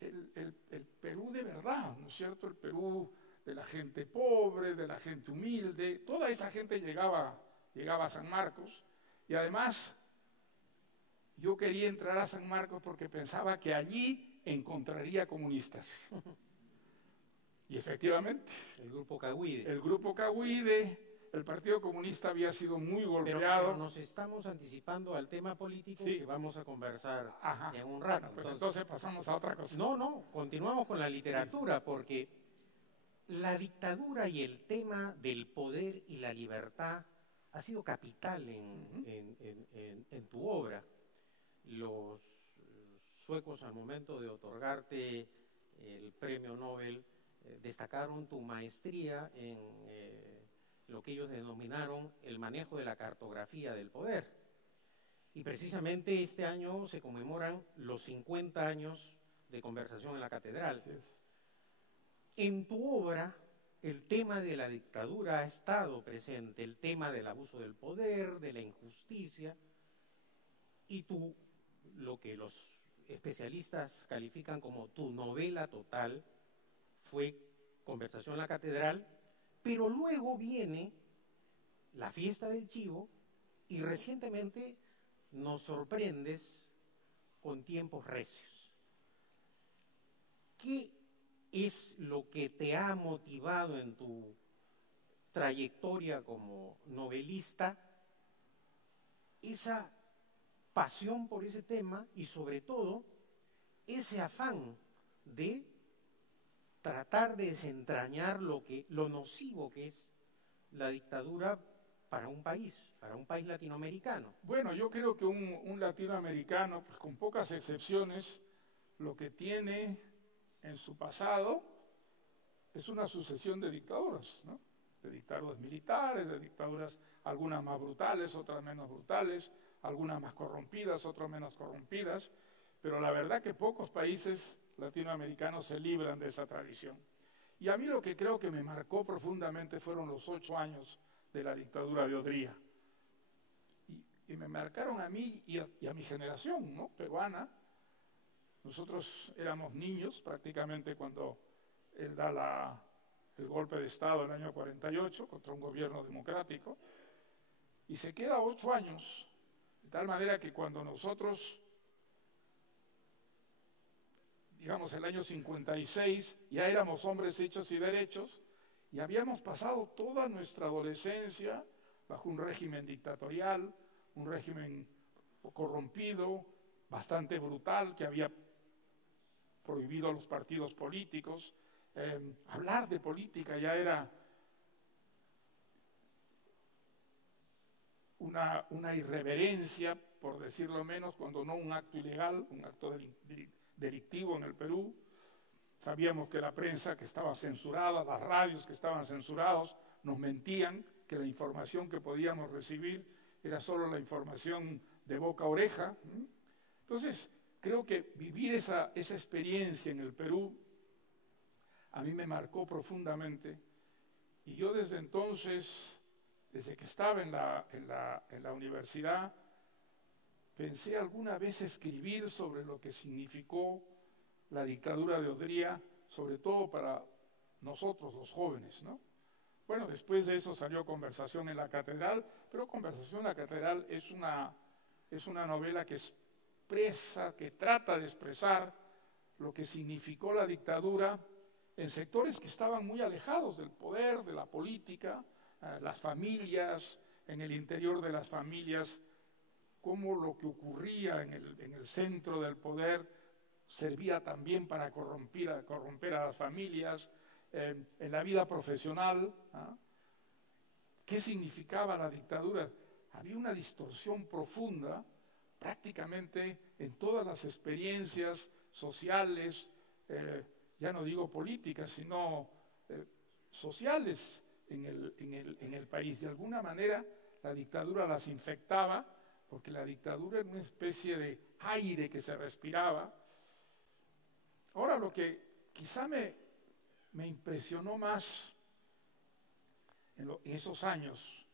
el Perú de verdad, ¿no es cierto? El Perú de la gente pobre, de la gente humilde, toda esa gente llegaba a San Marcos, y además yo quería entrar a San Marcos porque pensaba que allí encontraría comunistas. Y efectivamente. El grupo Cahuide. El grupo Cahuide, el Partido Comunista había sido muy golpeado. Pero nos estamos anticipando al tema político que vamos a conversar en un rato. Bueno, pues entonces pasamos a otra cosa. No, continuamos con la literatura, porque la dictadura y el tema del poder y la libertad ha sido capital en tu obra. Los suecos, al momento de otorgarte el premio Nobel, destacaron tu maestría en lo que ellos denominaron el manejo de la cartografía del poder. Y precisamente este año se conmemoran los 50 años de Conversación en la Catedral. En tu obra, el tema de la dictadura ha estado presente, el tema del abuso del poder, de la injusticia, y tú, lo que los especialistas califican como tu novela total, fue Conversación en la Catedral, pero luego viene La Fiesta del Chivo y recientemente nos sorprendes con Tiempos Recios. ¿Qué es lo que te ha motivado en tu trayectoria como novelista, esa pasión por ese tema y sobre todo ese afán de tratar de desentrañar lo nocivo que es la dictadura para un país latinoamericano? Bueno, yo creo que un latinoamericano, pues con pocas excepciones, lo que tiene en su pasado es una sucesión de dictaduras, ¿no? De dictaduras militares, de dictaduras algunas más brutales, otras menos brutales, algunas más corrompidas, otras menos corrompidas, pero la verdad que pocos países latinoamericanos se libran de esa tradición. Y a mí lo que creo que me marcó profundamente fueron los 8 años de la dictadura de Odría. Y me marcaron a mí y a mi generación, ¿no?, peruana, Nosotros éramos niños prácticamente cuando él da el golpe de Estado en el año 48 contra un gobierno democrático, y se queda 8 años, de tal manera que cuando nosotros, digamos el año 56, ya éramos hombres hechos y derechos, y habíamos pasado toda nuestra adolescencia bajo un régimen dictatorial, un régimen corrompido, bastante brutal, que había prohibido a los partidos políticos. Hablar de política ya era una irreverencia, por decirlo menos, cuando no un acto ilegal, un acto delictivo en el Perú. Sabíamos que la prensa que estaba censurada, las radios que estaban censurados, nos mentían que la información que podíamos recibir era solo la información de boca a oreja. Entonces, creo que vivir esa experiencia en el Perú a mí me marcó profundamente, y yo desde entonces, desde que estaba en la universidad, pensé alguna vez escribir sobre lo que significó la dictadura de Odría, sobre todo para nosotros los jóvenes, ¿no? Bueno, después de eso salió Conversación en la Catedral, pero Conversación en la Catedral es una novela que expresa, que trata de expresar lo que significó la dictadura en sectores que estaban muy alejados del poder, de la política, las familias, en el interior de las familias, cómo lo que ocurría en el centro del poder servía también para corromper a las familias, en la vida profesional. ¿Qué significaba la dictadura? Había una distorsión profunda prácticamente en todas las experiencias sociales, ya no digo políticas, sino sociales en el país. De alguna manera la dictadura las infectaba, porque la dictadura era una especie de aire que se respiraba. Ahora, lo que quizá me impresionó más en esos años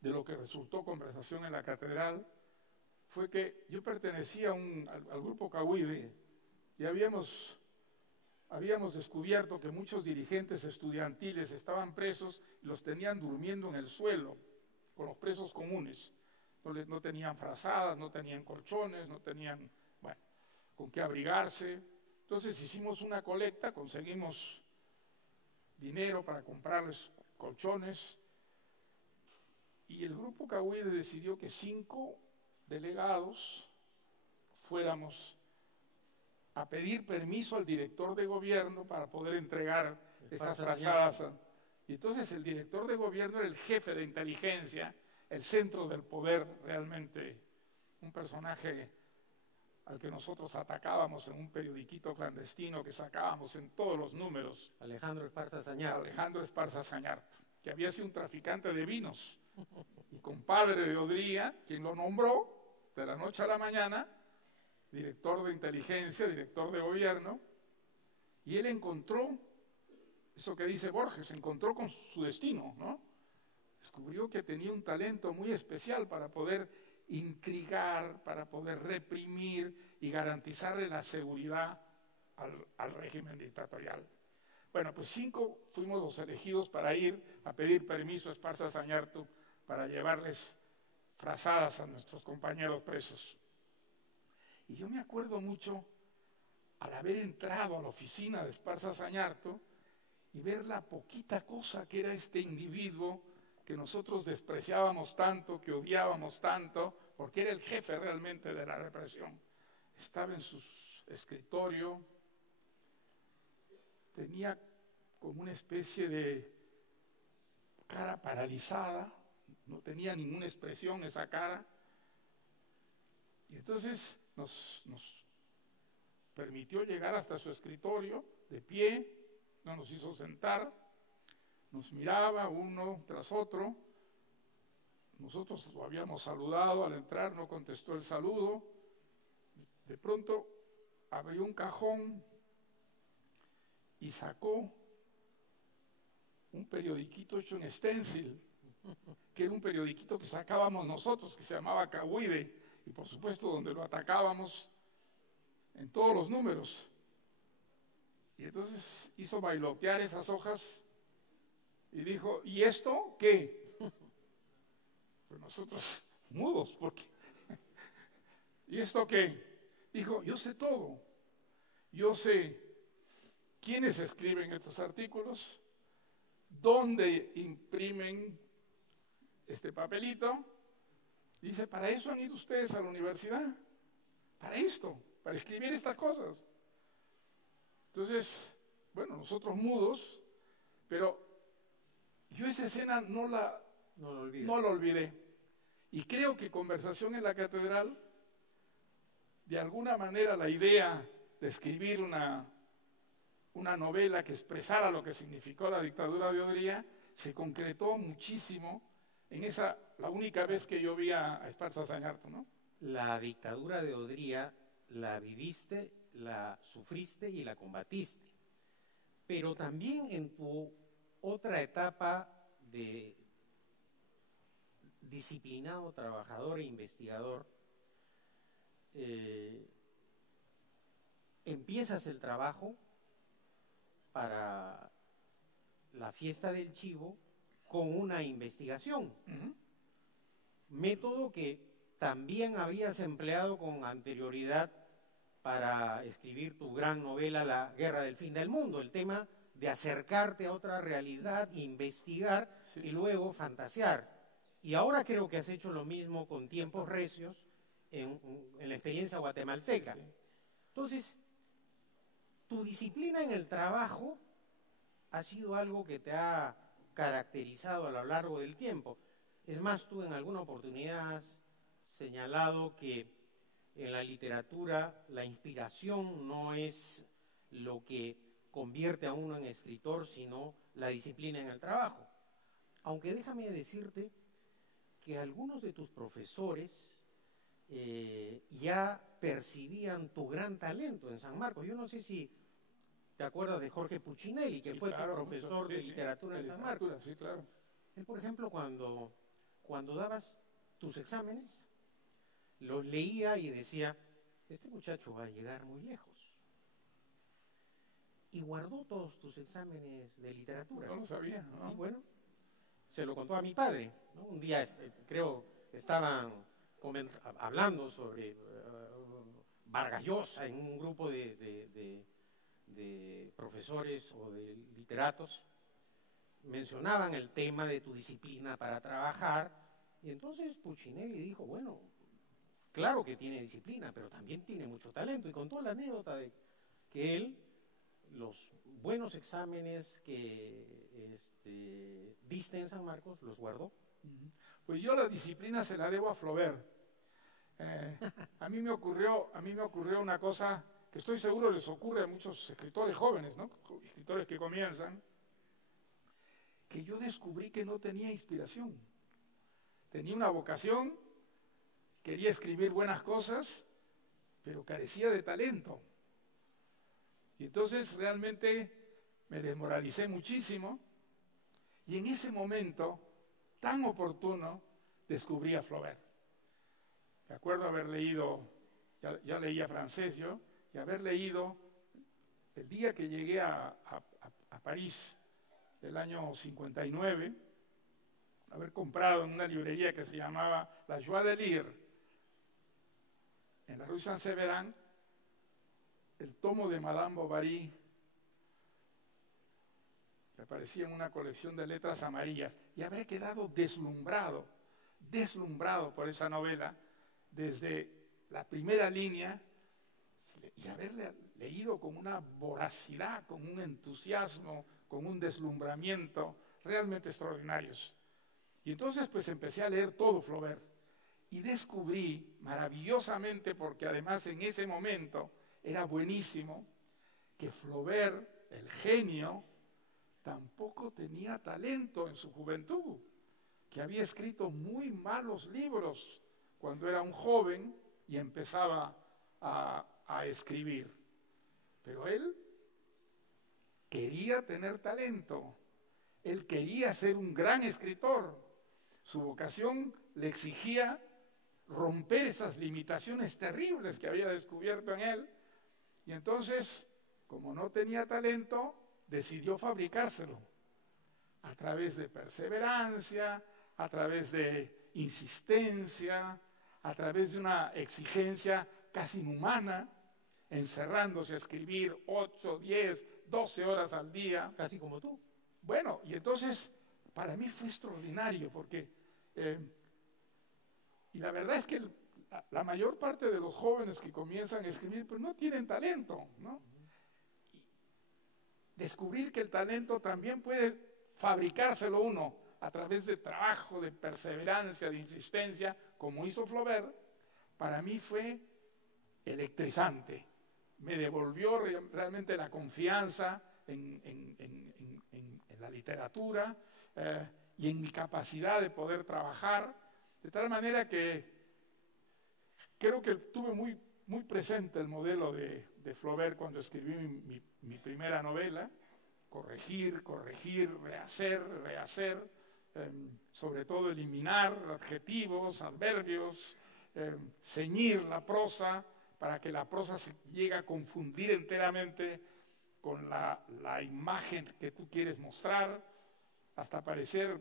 de lo que resultó Conversación en la Catedral fue que yo pertenecía al grupo Cahuide y habíamos descubierto que muchos dirigentes estudiantiles estaban presos y los tenían durmiendo en el suelo con los presos comunes. No tenían frazadas, no tenían colchones, no tenían, bueno, con qué abrigarse. Entonces hicimos una colecta, conseguimos dinero para comprarles colchones, y el grupo Cahuide decidió que 5 delegados fuéramos a pedir permiso al director de gobierno para poder entregar estas frazadas. Y entonces el director de gobierno era el jefe de inteligencia, el centro del poder, realmente un personaje al que nosotros atacábamos en un periodiquito clandestino que sacábamos en todos los números. Alejandro Esparza Sañarto. Alejandro Esparza Sañarto, que había sido un traficante de vinos y compadre de Odría, quien lo nombró de la noche a la mañana director de inteligencia, director de gobierno, y él encontró, eso que dice Borges, encontró con su destino, ¿no? Descubrió que tenía un talento muy especial para poder intrigar, para poder reprimir y garantizarle la seguridad al régimen dictatorial. Bueno, pues 5 fuimos los elegidos para ir a pedir permiso a Esparza Sañarto para llevarles frazadas a nuestros compañeros presos. Y yo me acuerdo mucho al haber entrado a la oficina de Esparza Sañarto y ver la poquita cosa que era este individuo que nosotros despreciábamos tanto, que odiábamos tanto, porque era el jefe realmente de la represión. Estaba en su escritorio, tenía como una especie de cara paralizada, no tenía ninguna expresión esa cara, y entonces nos permitió llegar hasta su escritorio de pie, no nos hizo sentar, nos miraba uno tras otro. Nosotros lo habíamos saludado al entrar, no contestó el saludo. De pronto abrió un cajón y sacó un periodiquito hecho en stencil, que era un periodiquito que sacábamos nosotros, que se llamaba Cahuide, y por supuesto donde lo atacábamos en todos los números. Y entonces hizo bailotear esas hojas y dijo, ¿y esto qué? Pues nosotros mudos, porque ¿y esto qué? Dijo, yo sé todo. Yo sé quiénes escriben estos artículos, dónde imprimen este papelito. Dice, para eso han ido ustedes a la universidad. Para esto, para escribir estas cosas. Entonces, bueno, nosotros mudos, pero yo esa escena no la olvidé. Y creo que Conversación en la Catedral, de alguna manera la idea de escribir una novela que expresara lo que significó la dictadura de Odría, se concretó muchísimo en la única vez que yo vi a Esparza Zañartu, ¿no? La dictadura de Odría la viviste, la sufriste y la combatiste. Pero también en tu otra etapa de disciplinado, trabajador e investigador, empiezas el trabajo para la fiesta del chivo con una investigación. Método que también habías empleado con anterioridad para escribir tu gran novela La Guerra del Fin del Mundo, el tema de acercarte a otra realidad, investigar y luego fantasear. Y ahora creo que has hecho lo mismo con Tiempos Recios en la experiencia guatemalteca. Entonces, tu disciplina en el trabajo ha sido algo que te ha caracterizado a lo largo del tiempo. Es más, tú en alguna oportunidad has señalado que en la literatura la inspiración no es lo que convierte a uno en escritor, sino la disciplina en el trabajo. Aunque déjame decirte que algunos de tus profesores ya percibían tu gran talento en San Marcos. Yo no sé si te acuerdas de Jorge Puccinelli, que fue tu profesor de literatura en San Marcos. Sí, claro. Él, por ejemplo, cuando dabas tus exámenes, los leía y decía, este muchacho va a llegar muy lejos. Y guardó todos tus exámenes de literatura. No lo sabía, ¿no? Sí, bueno, se lo contó a mi padre, ¿no? Un día, creo, estaban hablando sobre Vargas Llosa en un grupo de profesores o de literatos, mencionaban el tema de tu disciplina para trabajar, y entonces Puccinelli dijo, bueno, claro que tiene disciplina, pero también tiene mucho talento, y contó la anécdota de que él, los buenos exámenes que diste en San Marcos, los guardó. Pues yo la disciplina se la debo a Flaubert. A mí me ocurrió una cosa que estoy seguro les ocurre a muchos escritores jóvenes, ¿no? Escritores que comienzan, que yo descubrí que no tenía inspiración. Tenía una vocación, quería escribir buenas cosas, pero carecía de talento. Y entonces realmente me desmoralicé muchísimo, y en ese momento tan oportuno descubrí a Flaubert. Me acuerdo haber leído, ya leía francés yo, y haber leído el día que llegué a París, del año 59, haber comprado en una librería que se llamaba La Joie de Lire, en la Rue Saint-Séverin, el tomo de Madame Bovary, que aparecía en una colección de letras amarillas, y haber quedado deslumbrado por esa novela, desde la primera línea, y haberla leído con una voracidad, con un entusiasmo, con un deslumbramiento realmente extraordinarios. Y entonces pues empecé a leer todo Flaubert, y descubrí maravillosamente, porque además en ese momento era buenísimo, que Flaubert, el genio, tampoco tenía talento en su juventud, que había escrito muy malos libros cuando era un joven y empezaba a escribir. Pero él quería tener talento, él quería ser un gran escritor. Su vocación le exigía romper esas limitaciones terribles que había descubierto en él Y entonces, como no tenía talento, decidió fabricárselo a través de perseverancia, a través de insistencia, a través de una exigencia casi inhumana, encerrándose a escribir 8, 10, 12 horas al día. Casi como tú. Bueno, y entonces para mí fue extraordinario porque, y la verdad es que la mayor parte de los jóvenes que comienzan a escribir pues no tienen talento, ¿no? Y descubrir que el talento también puede fabricárselo uno a través de trabajo, de perseverancia, de insistencia, como hizo Flaubert, para mí fue electrizante. Me devolvió realmente la confianza en la literatura y en mi capacidad de poder trabajar, de tal manera que creo que tuve muy presente el modelo de Flaubert cuando escribí mi primera novela: corregir, rehacer, sobre todo eliminar adjetivos, adverbios, ceñir la prosa para que la prosa se llegue a confundir enteramente con la imagen que tú quieres mostrar, hasta parecer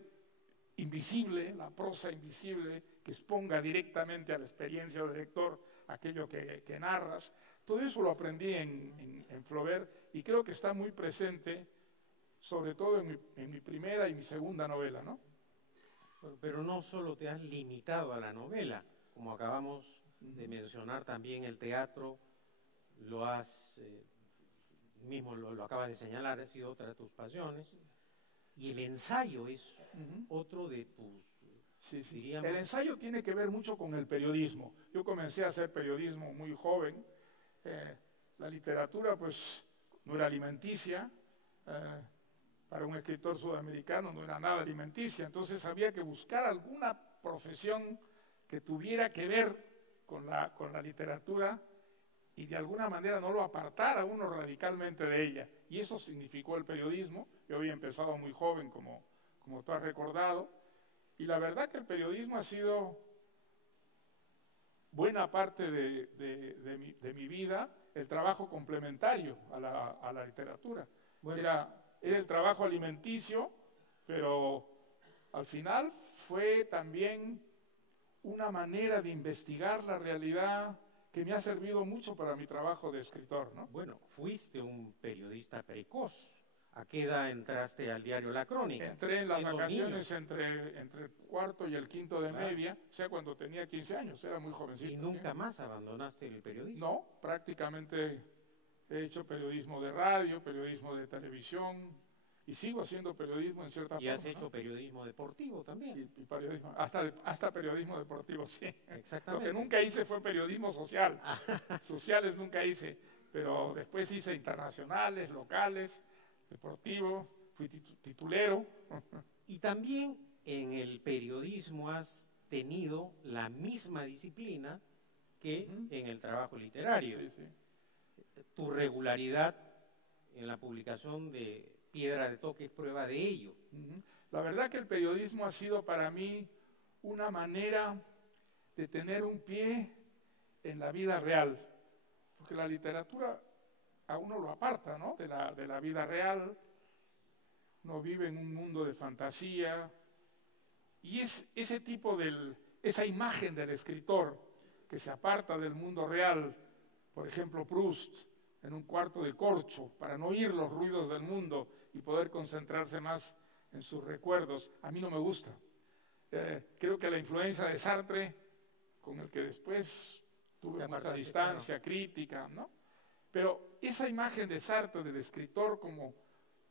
invisible, la prosa invisible, que exponga directamente a la experiencia del lector aquello que narras. Todo eso lo aprendí en Flaubert y creo que está muy presente, sobre todo en mi primera y mi segunda novela, ¿no? Pero no solo te has limitado a la novela, como acabamos de mencionar, también el teatro lo has, mismo lo acabas de señalar, ha sido otra de tus pasiones, y el ensayo es otro de tus, sí. diríamos... El ensayo tiene que ver mucho con el periodismo. Yo comencé a hacer periodismo muy joven. La literatura pues no era alimenticia, para un escritor sudamericano no era nada alimenticia, entonces había que buscar alguna profesión que tuviera que ver con la literatura y de alguna manera no lo apartara uno radicalmente de ella. Y eso significó el periodismo. Yo había empezado muy joven, como tú has recordado, y la verdad que el periodismo ha sido buena parte de mi vida el trabajo complementario a la literatura. Bueno, era el trabajo alimenticio, pero al final fue también una manera de investigar la realidad que me ha servido mucho para mi trabajo de escritor, ¿no? Bueno, fuiste un periodista precoz. ¿A qué edad entraste al diario La Crónica? Entré en las vacaciones entre el cuarto y el quinto de media, o sea, cuando tenía 15 años, era muy jovencito. ¿Y nunca más abandonaste el periodismo? No, prácticamente he hecho periodismo de radio, periodismo de televisión, y sigo haciendo periodismo en cierta forma. ¿Y has hecho periodismo deportivo también? Y periodismo, hasta periodismo deportivo, sí. Exactamente. Lo que nunca hice fue periodismo social. Sociales nunca hice, pero después hice internacionales, locales, deportivo, fui titulero. Y también en el periodismo has tenido la misma disciplina que en el trabajo literario. Sí, sí. Tu regularidad en la publicación de Piedra de Toque es prueba de ello. La verdad que el periodismo ha sido para mí una manera de tener un pie en la vida real, porque la literatura a uno lo aparta, ¿no?, de la vida real. Uno vive en un mundo de fantasía y es ese tipo esa imagen del escritor que se aparta del mundo real, por ejemplo Proust, en un cuarto de corcho para no oír los ruidos del mundo y poder concentrarse más en sus recuerdos. A mí no me gusta. Creo que la influencia de Sartre, con el que después tuve mucha distancia crítica, ¿no? Pero esa imagen de Sartre, del escritor como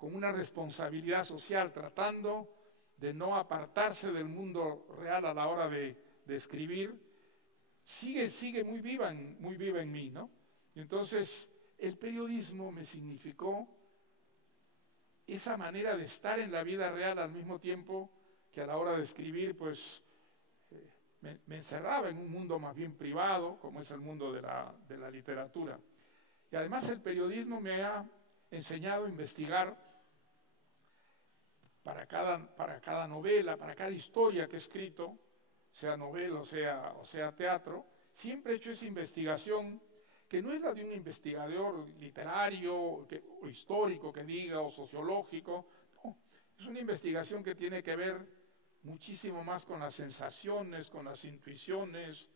una responsabilidad social, tratando de no apartarse del mundo real a la hora de escribir, sigue muy viva en mí, ¿no? Y entonces el periodismo me significó esa manera de estar en la vida real al mismo tiempo que a la hora de escribir, pues me encerraba en un mundo más bien privado, como es el mundo de la literatura. Y además el periodismo me ha enseñado a investigar para cada novela, para cada historia que he escrito, sea novela o sea teatro. Siempre he hecho esa investigación que no es la de un investigador literario o histórico que diga, o sociológico. No, es una investigación que tiene que ver muchísimo más con las sensaciones, con las intuiciones,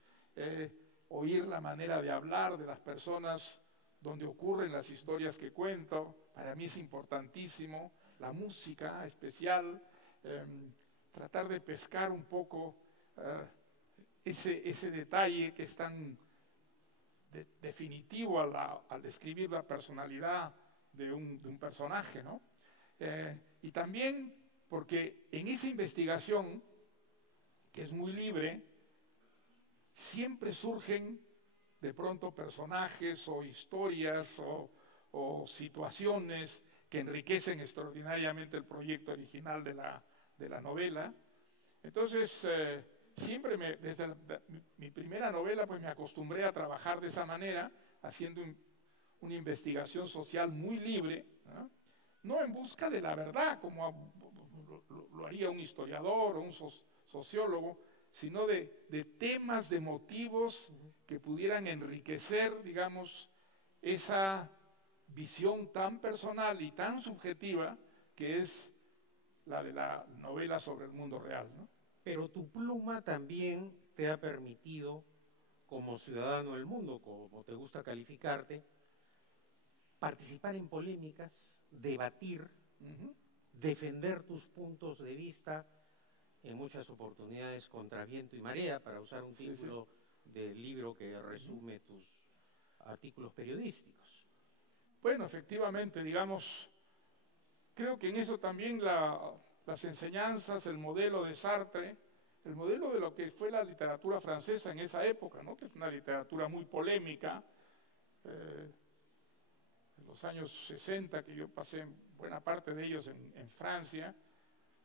oír la manera de hablar de las personas donde ocurren las historias que cuento. Para mí es importantísimo la música especial, tratar de pescar un poco ese detalle que es tan definitivo al describir la personalidad de un personaje, ¿no? Y también porque en esa investigación, que es muy libre, siempre surgen de pronto personajes o historias o situaciones que enriquecen extraordinariamente el proyecto original de la novela. Entonces, siempre desde mi primera novela, pues me acostumbré a trabajar de esa manera, haciendo una investigación social muy libre, no en busca de la verdad, como lo haría un historiador o un sociólogo, sino de temas, de motivos que pudieran enriquecer, digamos, esa visión tan personal y tan subjetiva que es la de la novela sobre el mundo real, ¿no? Pero tu pluma también te ha permitido, como ciudadano del mundo, como te gusta calificarte, participar en polémicas, debatir, defender tus puntos de vista, en muchas oportunidades contra viento y marea, para usar un título del libro que resume tus artículos periodísticos. Bueno, efectivamente, digamos, creo que en eso también las enseñanzas, el modelo de Sartre, el modelo de lo que fue la literatura francesa en esa época, ¿no? Que es una literatura muy polémica, en los años 60, que yo pasé buena parte de ellos en Francia,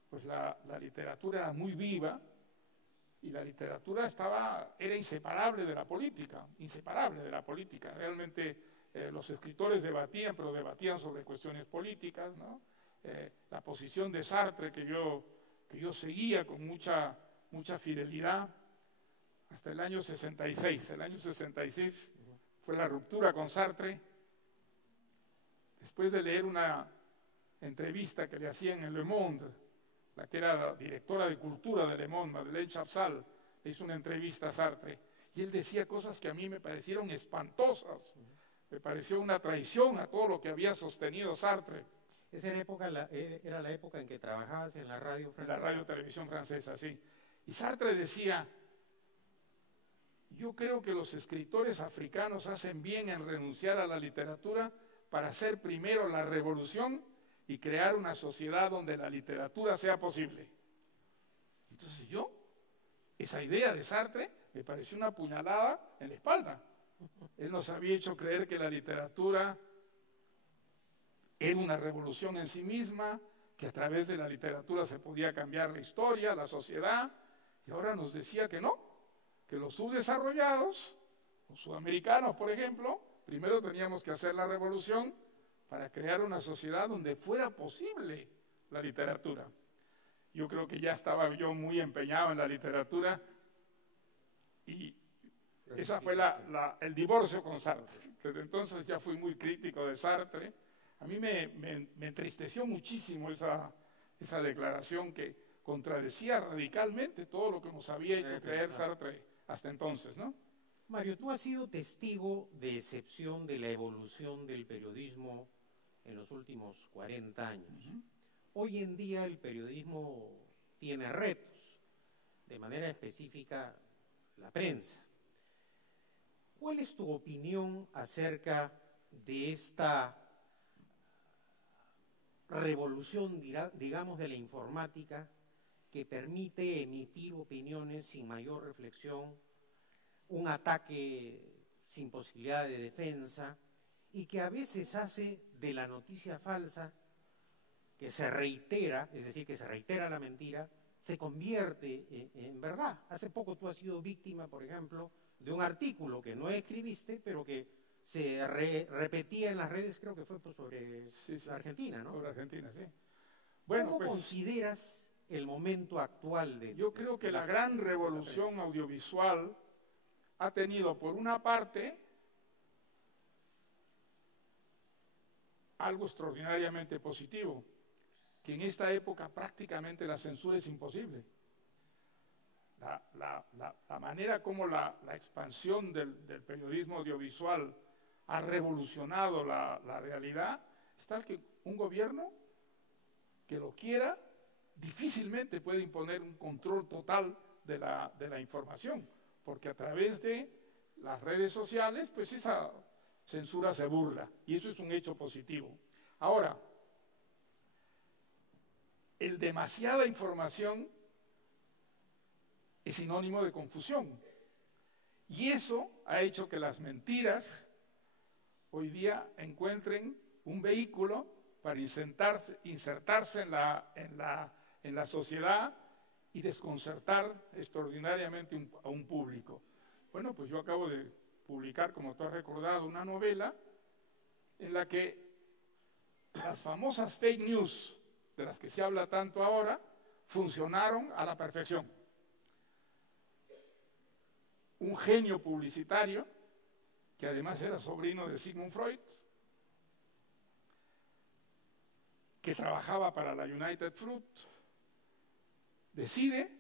pues la literatura era muy viva y la literatura era inseparable de la política, inseparable de la política. Realmente los escritores debatían, pero debatían sobre cuestiones políticas, ¿no? La posición de Sartre que yo seguía con mucha fidelidad hasta el año 66. El año 66 fue la ruptura con Sartre. Después de leer una entrevista que le hacían en Le Monde, la que era la directora de cultura de Le Monde, Madeleine Chapsal, le hizo una entrevista a Sartre, y él decía cosas que a mí me parecieron espantosas. Me pareció una traición a todo lo que había sostenido Sartre. Esa era la época en que trabajabas en la radio francesa. En la radio-televisión francesa, sí. Y Sartre decía, yo creo que los escritores africanos hacen bien en renunciar a la literatura para hacer primero la revolución y crear una sociedad donde la literatura sea posible. Entonces esa idea de Sartre me pareció una puñalada en la espalda. Él nos había hecho creer que la literatura era una revolución en sí misma, que a través de la literatura se podía cambiar la historia, la sociedad, y ahora nos decía que no, que los subdesarrollados, los sudamericanos, por ejemplo, primero teníamos que hacer la revolución para crear una sociedad donde fuera posible la literatura. Yo creo que ya estaba yo muy empeñado en la literatura y esa fue el divorcio con Sartre. Desde entonces ya fui muy crítico de Sartre. A mí me entristeció muchísimo esa declaración que contradecía radicalmente todo lo que nos había hecho creer Sartre hasta entonces, ¿no? Mario, tú has sido testigo de excepción de la evolución del periodismo en los últimos 40 años. Hoy en día el periodismo tiene retos, de manera específica la prensa. ¿Cuál es tu opinión acerca de esta revolución, digamos, de la informática que permite emitir opiniones sin mayor reflexión, un ataque sin posibilidad de defensa y que a veces hace de la noticia falsa que se reitera, es decir, que se reitera la mentira, se convierte en verdad? Hace poco tú has sido víctima, por ejemplo, de un artículo que no escribiste, pero que se repetía en las redes, creo que fue sobre la Argentina, ¿no? Sobre Argentina, sí. Bueno, ¿Cómo consideras el momento actual de...? Yo creo que la gran revolución audiovisual ha tenido, por una parte, algo extraordinariamente positivo, que en esta época prácticamente la censura es imposible. La manera como la expansión del periodismo audiovisual ha revolucionado la realidad es tal que un gobierno que lo quiera difícilmente puede imponer un control total de la información, porque a través de las redes sociales, pues esa censura se burla, y eso es un hecho positivo. Ahora, el demasiada información es sinónimo de confusión, y eso ha hecho que las mentiras hoy día encuentren un vehículo para insertarse en la sociedad y desconcertar extraordinariamente a un público. Bueno, pues yo acabo de publicar, como tú has recordado, una novela en la que las famosas fake news, de las que se habla tanto ahora, funcionaron a la perfección. Un genio publicitario, que además era sobrino de Sigmund Freud, que trabajaba para la United Fruit, decide,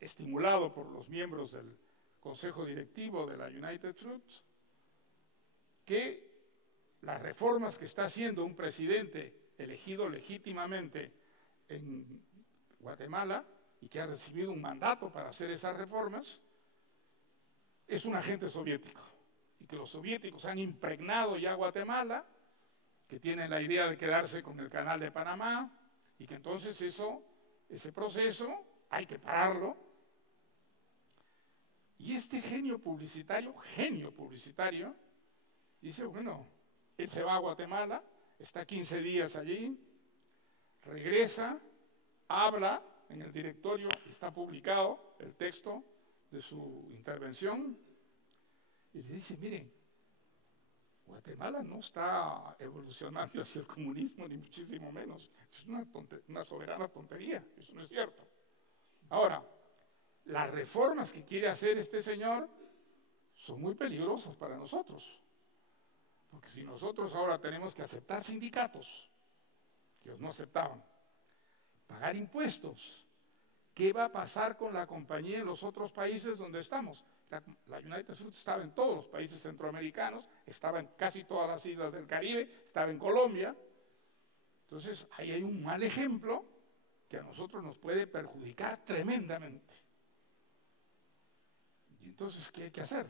estimulado por los miembros del consejo directivo de la United Fruit, que las reformas que está haciendo un presidente elegido legítimamente en Guatemala y que ha recibido un mandato para hacer esas reformas, es un agente soviético, y que los soviéticos han impregnado ya Guatemala, que tienen la idea de quedarse con el canal de Panamá, y que entonces ese proceso hay que pararlo. Y este genio publicitario, dice, bueno, él se va a Guatemala, está 15 días allí, regresa, habla en el directorio, está publicado el texto de su intervención, y le dice, miren, Guatemala no está evolucionando hacia el comunismo, ni muchísimo menos. Es una soberana tontería, eso no es cierto. Ahora, las reformas que quiere hacer este señor son muy peligrosas para nosotros. Porque si nosotros ahora tenemos que aceptar sindicatos, que ellos no aceptaban, pagar impuestos, ¿qué va a pasar con la compañía en los otros países donde estamos? La United Fruit estaba en todos los países centroamericanos, estaba en casi todas las islas del Caribe, estaba en Colombia. Entonces, ahí hay un mal ejemplo que a nosotros nos puede perjudicar tremendamente. Y entonces, ¿qué hay que hacer?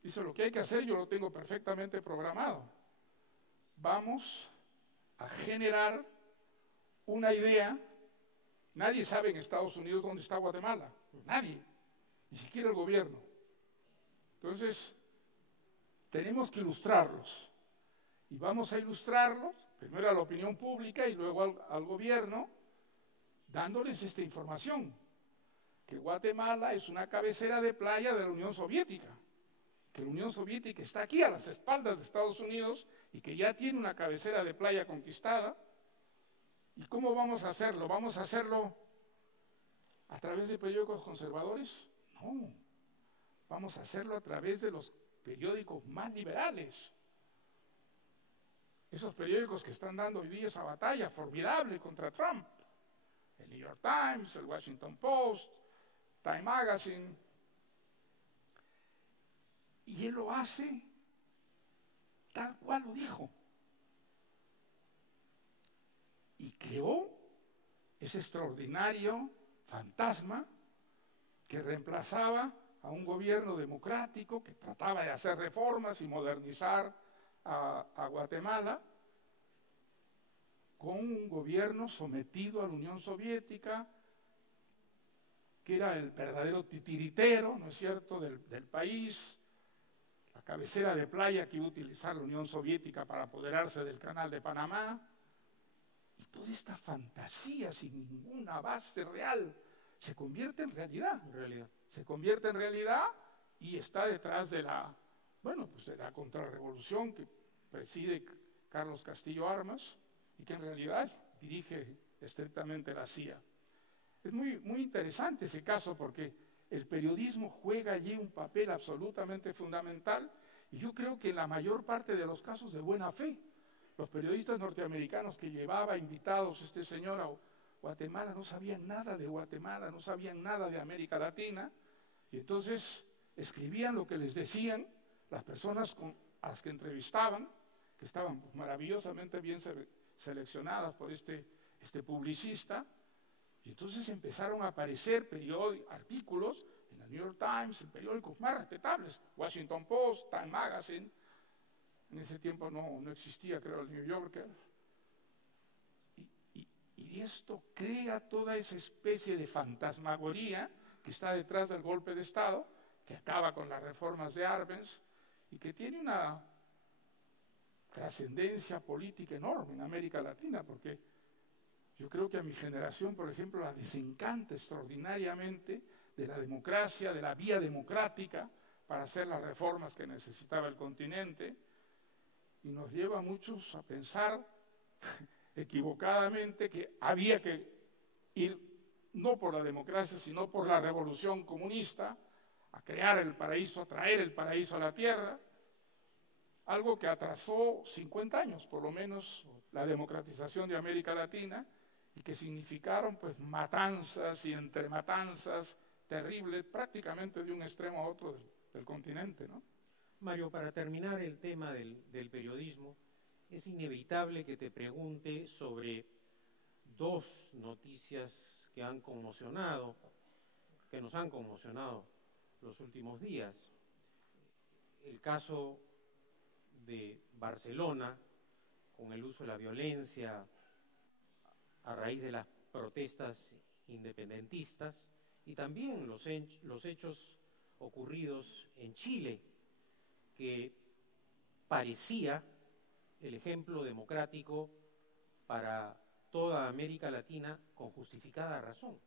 Dice, lo que hay que hacer yo lo tengo perfectamente programado. Vamos a generar una idea. Nadie sabe en Estados Unidos dónde está Guatemala. Nadie. Ni siquiera el gobierno. Entonces, tenemos que ilustrarlos. Y vamos a ilustrarlos, primero a la opinión pública y luego al gobierno, dándoles esta información. Que Guatemala es una cabecera de playa de la Unión Soviética. Que la Unión Soviética está aquí a las espaldas de Estados Unidos y que ya tiene una cabecera de playa conquistada. ¿Y cómo vamos a hacerlo? ¿Vamos a hacerlo a través de periódicos conservadores? No, vamos a hacerlo a través de los periódicos más liberales. Esos periódicos que están dando hoy día esa batalla formidable contra Trump. El New York Times, el Washington Post, Time Magazine. Y él lo hace tal cual lo dijo. Y creó ese extraordinario fantasma que reemplazaba a un gobierno democrático que trataba de hacer reformas y modernizar a Guatemala, con un gobierno sometido a la Unión Soviética, que era el verdadero titiritero, ¿no es cierto?, del país, la cabecera de playa que iba a utilizar la Unión Soviética para apoderarse del canal de Panamá, y toda esta fantasía sin ninguna base real se convierte en realidad. Se convierte en realidad y está detrás de la contrarrevolución que preside Carlos Castillo Armas y que en realidad dirige estrictamente la CIA. Es muy, muy interesante ese caso porque el periodismo juega allí un papel absolutamente fundamental y yo creo que en la mayor parte de los casos de buena fe. Los periodistas norteamericanos que llevaba invitados este señor a Guatemala no sabían nada de Guatemala, no sabían nada de América Latina, y entonces escribían lo que les decían las personas a las que entrevistaban, que estaban maravillosamente bien seleccionadas por este publicista, y entonces empezaron a aparecer artículos en el New York Times, en periódicos más respetables, Washington Post, Time Magazine. En ese tiempo no existía, creo, el New Yorker. Y esto crea toda esa especie de fantasmagoría que está detrás del golpe de Estado, que acaba con las reformas de Arbenz y que tiene una trascendencia política enorme en América Latina, porque yo creo que a mi generación, por ejemplo, la desencanta extraordinariamente de la democracia, de la vía democrática para hacer las reformas que necesitaba el continente, y nos lleva a muchos a pensar equivocadamente que había que ir no por la democracia, sino por la revolución comunista, a crear el paraíso, a traer el paraíso a la tierra, algo que atrasó 50 años, por lo menos, la democratización de América Latina, y que significaron pues matanzas y entre matanzas terribles, prácticamente de un extremo a otro del continente, ¿no? Mario, para terminar el tema del periodismo, es inevitable que te pregunte sobre dos noticias que nos han conmocionado los últimos días. El caso de Barcelona, con el uso de la violencia a raíz de las protestas independentistas, y también los hechos ocurridos en Chile, que parecía el ejemplo democrático para toda América Latina con justificada razón.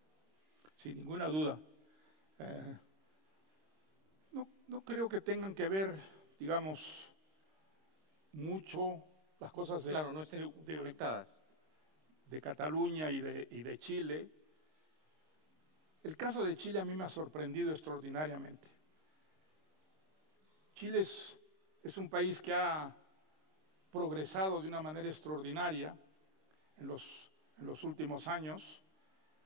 Sin ninguna duda. No creo que tengan que ver, digamos, mucho las cosas Claro, no estén conectadas. De Cataluña y de Chile. El caso de Chile a mí me ha sorprendido extraordinariamente. Chile es un país que ha progresado de una manera extraordinaria en los últimos años,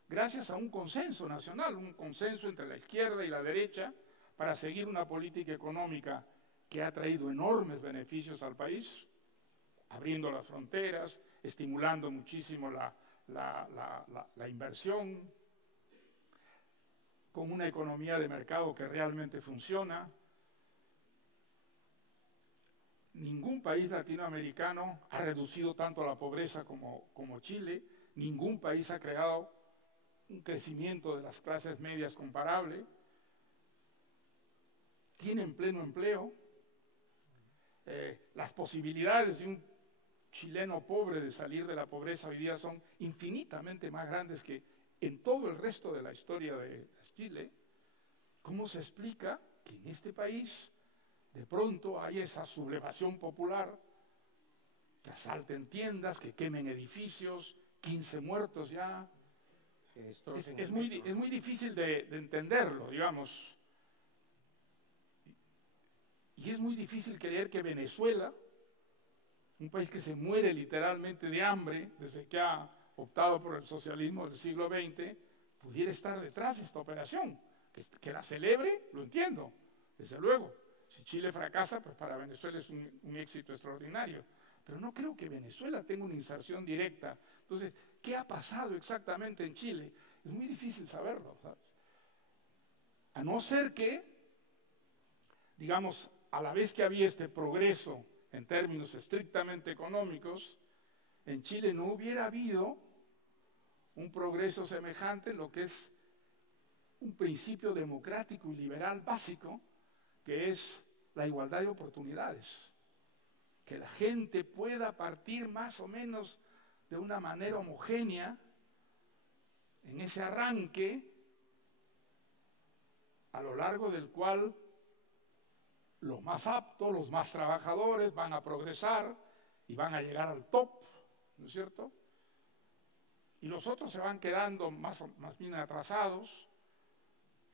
gracias a un consenso nacional, un consenso entre la izquierda y la derecha para seguir una política económica que ha traído enormes beneficios al país, abriendo las fronteras, estimulando muchísimo la inversión, con una economía de mercado que realmente funciona. Ningún país latinoamericano ha reducido tanto la pobreza como Chile, ningún país ha creado un crecimiento de las clases medias comparable, tienen pleno empleo, las posibilidades de un chileno pobre de salir de la pobreza hoy día son infinitamente más grandes que en todo el resto de la historia de Chile. ¿Cómo se explica que en este país de pronto hay esa sublevación popular, que asalten tiendas, que quemen edificios, 15 muertos ya? Es muy difícil de entenderlo, digamos. Y es muy difícil creer que Venezuela, un país que se muere literalmente de hambre desde que ha optado por el socialismo del siglo XX, pudiera estar detrás de esta operación. Que la celebre, lo entiendo, desde luego. Si Chile fracasa, pues para Venezuela es un éxito extraordinario. Pero no creo que Venezuela tenga una inserción directa. Entonces, ¿qué ha pasado exactamente en Chile? Es muy difícil saberlo, ¿sabes? A no ser que, digamos, a la vez que había este progreso en términos estrictamente económicos, en Chile no hubiera habido un progreso semejante en lo que es un principio democrático y liberal básico, que es la igualdad de oportunidades. Que la gente pueda partir más o menos de una manera homogénea en ese arranque a lo largo del cual los más aptos, los más trabajadores van a progresar y van a llegar al top, ¿no es cierto? Y los otros se van quedando más bien atrasados.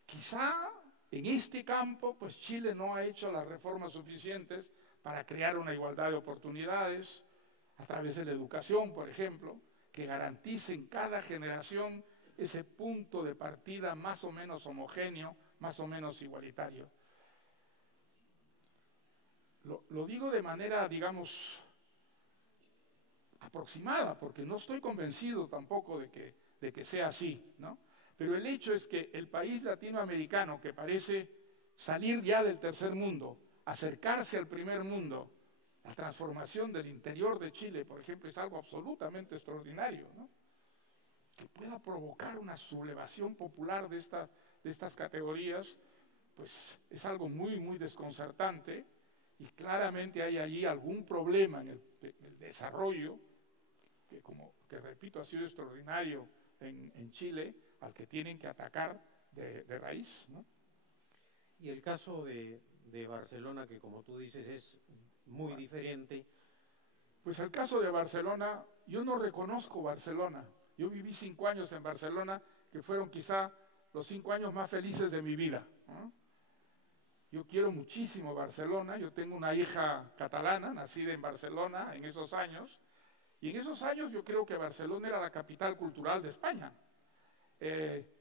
Quizá En este campo, pues Chile no ha hecho las reformas suficientes para crear una igualdad de oportunidades a través de la educación, por ejemplo, que garantice en cada generación ese punto de partida más o menos homogéneo, más o menos igualitario. Lo digo de manera, digamos, aproximada, porque no estoy convencido tampoco de que sea así, ¿no? Pero el hecho es que el país latinoamericano, que parece salir ya del tercer mundo, acercarse al primer mundo, la transformación del interior de Chile, por ejemplo, es algo absolutamente extraordinario, ¿no? Que pueda provocar una sublevación popular de estas categorías, pues es algo muy, muy desconcertante, y claramente hay allí algún problema en el desarrollo, que repito, ha sido extraordinario en Chile, al que tienen que atacar de raíz, ¿no? Y el caso de Barcelona, que como tú dices es muy diferente. Pues el caso de Barcelona, yo no reconozco Barcelona. Yo viví 5 años en Barcelona, que fueron quizá los 5 años más felices de mi vida, ¿no? Yo quiero muchísimo Barcelona, yo tengo una hija catalana, nacida en Barcelona en esos años, y en esos años yo creo que Barcelona era la capital cultural de España.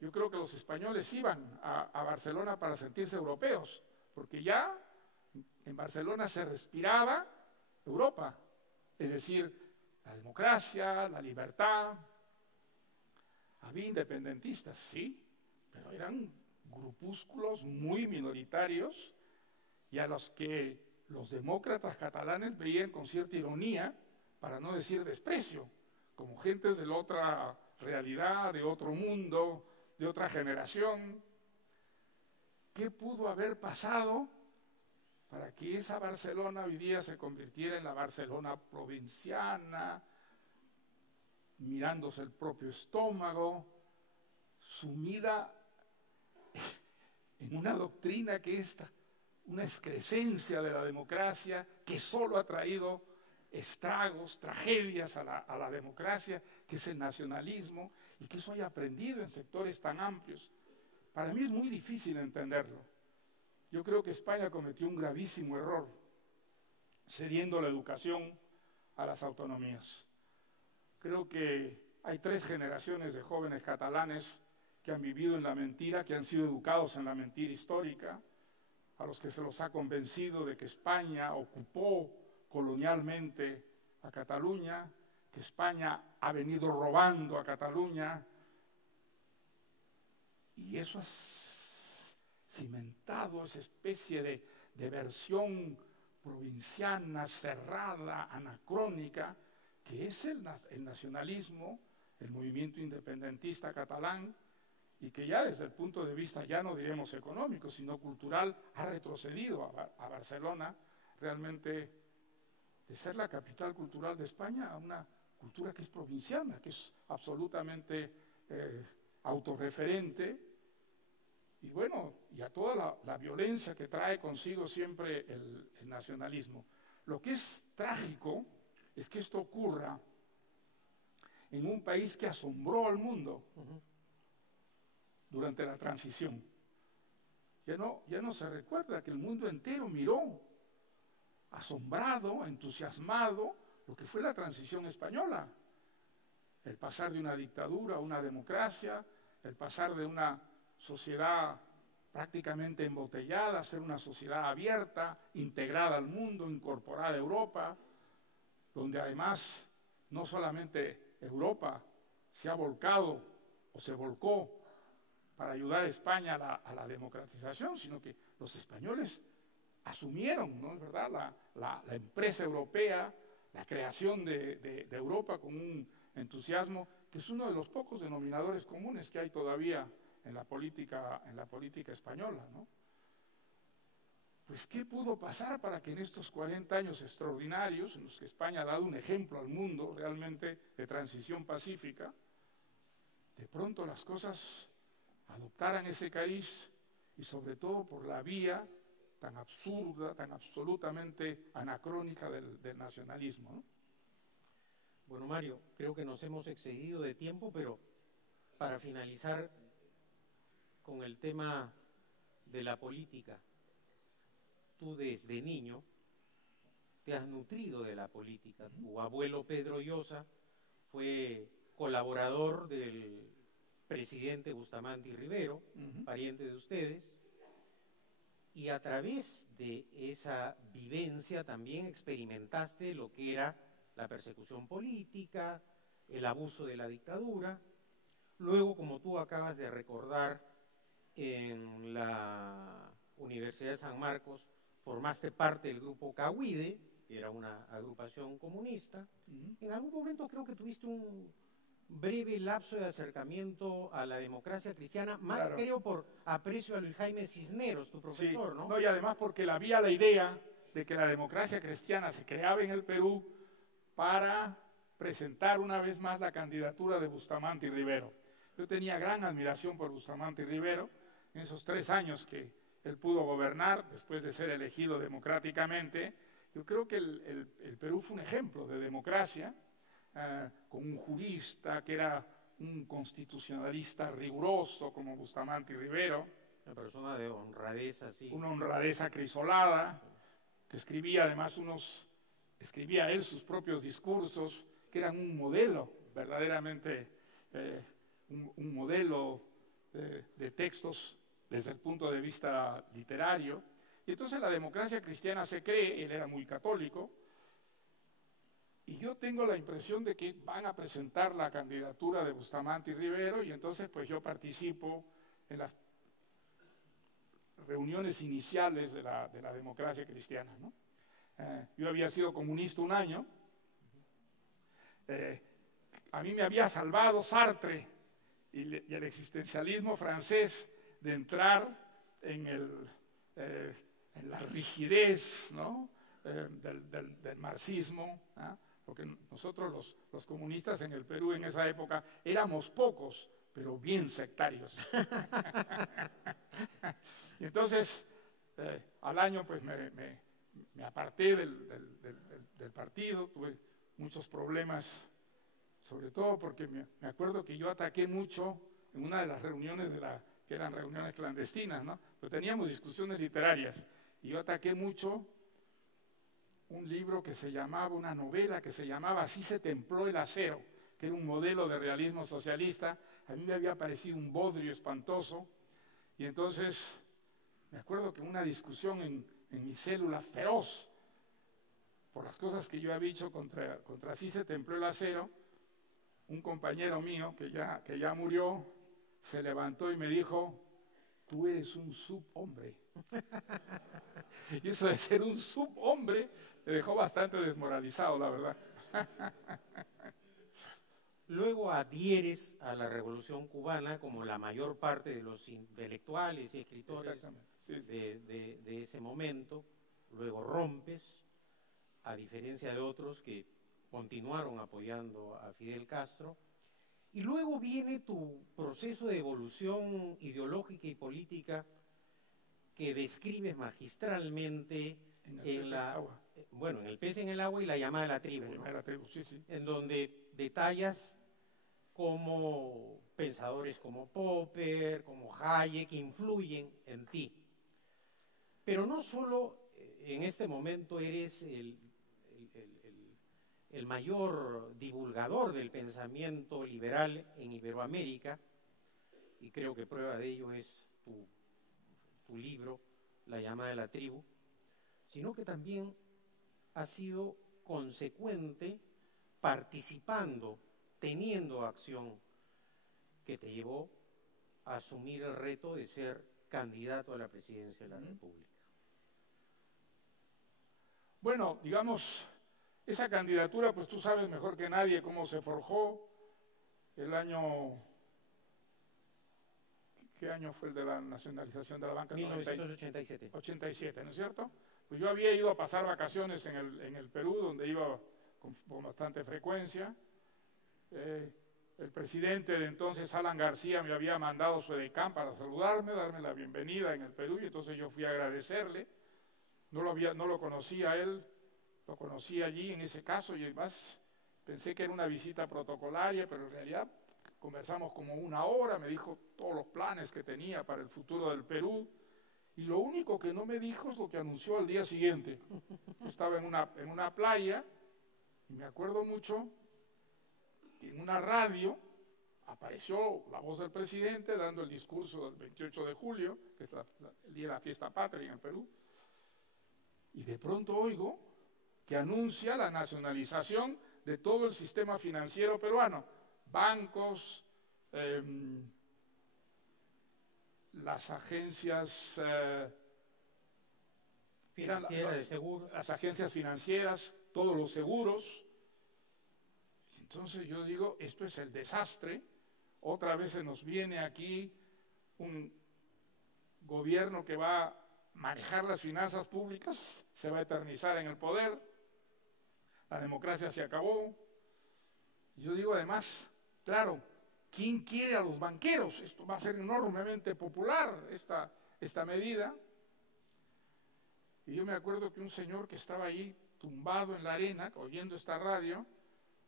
Yo creo que los españoles iban a Barcelona para sentirse europeos, porque ya en Barcelona se respiraba Europa, es decir, la democracia, la libertad. Había independentistas, sí, pero eran grupúsculos muy minoritarios y a los que los demócratas catalanes veían con cierta ironía, para no decir desprecio, como gentes de la otra realidad, de otro mundo, de otra generación. ¿Qué pudo haber pasado para que esa Barcelona hoy día se convirtiera en la Barcelona provinciana, mirándose el propio estómago, sumida en una doctrina que es una excrescencia de la democracia, que solo ha traído estragos, tragedias a la democracia, que es el nacionalismo, y que eso haya aprendido en sectores tan amplios? Para mí es muy difícil entenderlo. Yo creo que España cometió un gravísimo error, cediendo la educación a las autonomías. Creo que hay 3 generaciones de jóvenes catalanes que han vivido en la mentira, que han sido educados en la mentira histórica, a los que se los ha convencido de que España ocupó colonialmente a Cataluña, que España ha venido robando a Cataluña, y eso ha cimentado esa especie de versión provinciana, cerrada, anacrónica, que es el nacionalismo, el movimiento independentista catalán, y que ya desde el punto de vista, ya no diremos económico, sino cultural, ha retrocedido a Barcelona, realmente de ser la capital cultural de España a una cultura que es provinciana, que es absolutamente autorreferente, y bueno, y a toda la violencia que trae consigo siempre el nacionalismo. Lo que es trágico es que esto ocurra en un país que asombró al mundo durante la transición. Ya no se recuerda que el mundo entero miró, asombrado, entusiasmado, lo que fue la transición española. El pasar de una dictadura a una democracia, el pasar de una sociedad prácticamente embotellada a ser una sociedad abierta, integrada al mundo, incorporada a Europa, donde además no solamente Europa se ha volcado o se volcó para ayudar a España a la democratización, sino que los españoles asumieron, ¿no es verdad?, la empresa europea, la creación de Europa con un entusiasmo que es uno de los pocos denominadores comunes que hay todavía en la política española, ¿no? Pues, ¿qué pudo pasar para que en estos 40 años extraordinarios, en los que España ha dado un ejemplo al mundo realmente de transición pacífica, de pronto las cosas adoptaran ese cariz, y sobre todo por la vía tan absurda, tan absolutamente anacrónica del nacionalismo, ¿no? Bueno, Mario, creo que nos hemos excedido de tiempo, pero para finalizar con el tema de la política. Tú desde niño te has nutrido de la política. Tu abuelo Pedro Llosa fue colaborador del presidente Bustamante Rivero, pariente de ustedes, y a través de esa vivencia también experimentaste lo que era la persecución política, el abuso de la dictadura. Luego, como tú acabas de recordar, en la Universidad de San Marcos formaste parte del grupo Cahuide, que era una agrupación comunista. En algún momento creo que tuviste un breve lapso de acercamiento a la democracia cristiana, más Claro. creo por aprecio a Luis Jaime Cisneros, tu profesor, Sí, ¿no? y además porque había la idea de que la democracia cristiana se creaba en el Perú para presentar una vez más la candidatura de Bustamante y Rivero. Yo tenía gran admiración por Bustamante y Rivero en esos 3 años que él pudo gobernar después de ser elegido democráticamente. Yo creo que el Perú fue un ejemplo de democracia, con un jurista que era un constitucionalista riguroso como Bustamante y Rivero, Una persona de honradez así. una honradez acrisolada, que escribía además escribía él sus propios discursos, que eran un modelo, verdaderamente un modelo de textos desde el punto de vista literario. Y entonces la democracia cristiana se cree, él era muy católico, y yo tengo la impresión de que van a presentar la candidatura de Bustamante y Rivero, y entonces pues yo participo en las reuniones iniciales de la democracia cristiana, ¿no? Yo había sido comunista un año, a mí me había salvado Sartre y el existencialismo francés de entrar en la rigidez, ¿no? del marxismo, ¿no? Porque nosotros los comunistas en el Perú en esa época éramos pocos, pero bien sectarios. Y entonces, al año pues me aparté del partido, tuve muchos problemas, sobre todo porque me acuerdo que yo ataqué mucho en una de las reuniones que eran reuniones clandestinas, ¿no? Pero teníamos discusiones literarias, y yo ataqué mucho un libro que se llamaba, una novela que se llamaba Así se templó el acero, que era un modelo de realismo socialista. A mí me había parecido un bodrio espantoso, y entonces me acuerdo que una discusión en mi célula feroz, por las cosas que yo había dicho contra Así se templó el acero, un compañero mío que ya murió, se levantó y me dijo: tú eres un subhombre. Y eso de ser un subhombre me dejó bastante desmoralizado, la verdad. Luego adhieres a la Revolución Cubana, como la mayor parte de los intelectuales y escritores Sí. de ese momento. Luego rompes, a diferencia de otros que continuaron apoyando a Fidel Castro. Y luego viene tu proceso de evolución ideológica y política que describes magistralmente en El pez en el agua y La llamada de la tribu, ¿no? La tribu, sí, sí. En donde detallas cómo pensadores como Popper, como Hayek influyen en ti. Pero no solo en este momento eres el mayor divulgador del pensamiento liberal en Iberoamérica, y creo que prueba de ello es tu libro, La llamada de la tribu, sino que también has sido consecuente participando, teniendo acción que te llevó a asumir el reto de ser candidato a la presidencia de la República. Bueno, digamos, esa candidatura, pues tú sabes mejor que nadie cómo se forjó. El año... ¿Qué año fue el de la nacionalización de la banca? 1987. 87, ¿no es cierto? Pues yo había ido a pasar vacaciones en el Perú, donde iba con bastante frecuencia. El presidente de entonces, Alan García, me había mandado su edecán para saludarme, darme la bienvenida en el Perú, y entonces yo fui a agradecerle. No lo conocía a él, lo conocí allí en ese caso, y además pensé que era una visita protocolaria, pero en realidad conversamos como 1 hora, me dijo todos los planes que tenía para el futuro del Perú, y lo único que no me dijo es lo que anunció al día siguiente. Estaba en una playa, y me acuerdo mucho que en una radio apareció la voz del presidente dando el discurso del 28 de julio, que es el día de la fiesta patria en Perú, y de pronto oigo que anuncia la nacionalización de todo el sistema financiero peruano, bancos, las agencias de seguro. las agencias financieras, todos los seguros. Entonces yo digo, esto es el desastre. Otra vez se nos viene aquí un gobierno que va a manejar las finanzas públicas, se va a eternizar en el poder, la democracia se acabó. Yo digo además, claro, ¿quién quiere a los banqueros? Esto va a ser enormemente popular, esta medida. Y yo me acuerdo que un señor que estaba ahí tumbado en la arena, oyendo esta radio,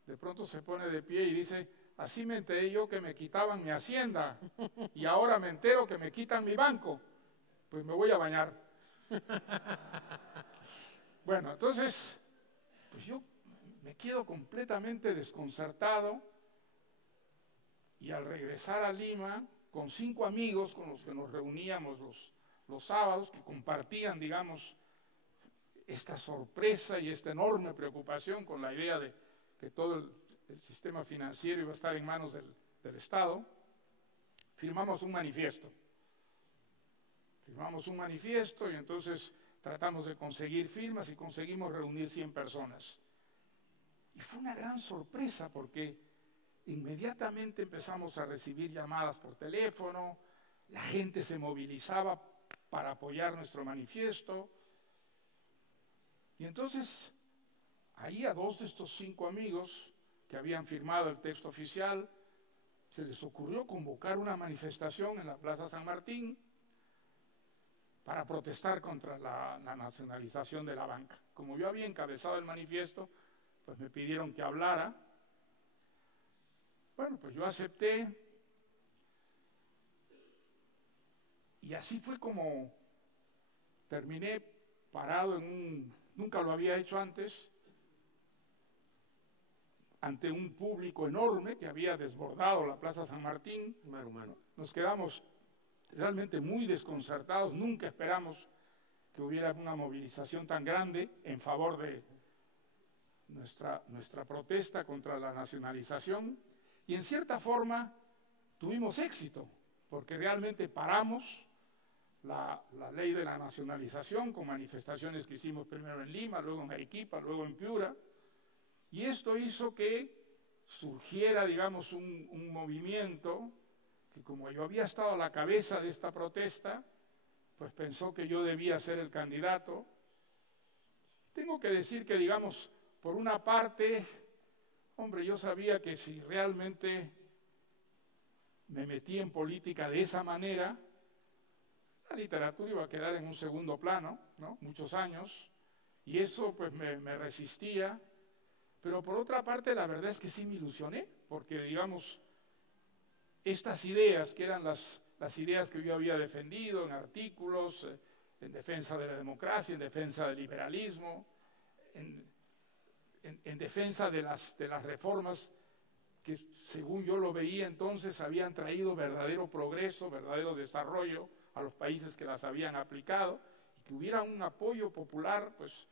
de pronto se pone de pie y dice, así me enteré yo que me quitaban mi hacienda y ahora me entero que me quitan mi banco, pues me voy a bañar. Bueno, entonces, pues yo me quedo completamente desconcertado y al regresar a Lima, con 5 amigos con los que nos reuníamos los sábados, que compartían, digamos, esta sorpresa y esta enorme preocupación con la idea de que todo el sistema financiero iba a estar en manos del Estado, firmamos un manifiesto. Firmamos un manifiesto y entonces tratamos de conseguir firmas y conseguimos reunir 100 personas. Y fue una gran sorpresa porque inmediatamente empezamos a recibir llamadas por teléfono, la gente se movilizaba para apoyar nuestro manifiesto. Y entonces, ahí a 2 de estos 5 amigos que habían firmado el texto oficial, se les ocurrió convocar una manifestación en la Plaza San Martín para protestar contra la nacionalización de la banca. Como yo había encabezado el manifiesto, pues me pidieron que hablara. Bueno, pues yo acepté. Y así fue como terminé parado nunca lo había hecho antes, ante un público enorme que había desbordado la Plaza San Martín. Nos quedamos realmente muy desconcertados, nunca esperamos que hubiera una movilización tan grande en favor de nuestra protesta contra la nacionalización, y en cierta forma tuvimos éxito, porque realmente paramos la ley de la nacionalización con manifestaciones que hicimos primero en Lima, luego en Arequipa, luego en Piura, y esto hizo que surgiera, digamos, un movimiento que, como yo había estado a la cabeza de esta protesta, pues pensó que yo debía ser el candidato. Tengo que decir que, digamos, por una parte, hombre, yo sabía que si realmente me metí en política de esa manera, la literatura iba a quedar en un segundo plano, ¿no? Muchos años, y eso pues me resistía. Pero por otra parte, la verdad es que sí me ilusioné, porque, digamos, estas ideas, que eran las ideas que yo había defendido en artículos, en defensa de la democracia, en defensa del liberalismo, en defensa de las reformas que, según yo lo veía entonces, habían traído verdadero progreso, verdadero desarrollo a los países que las habían aplicado, y que hubiera un apoyo popular, pues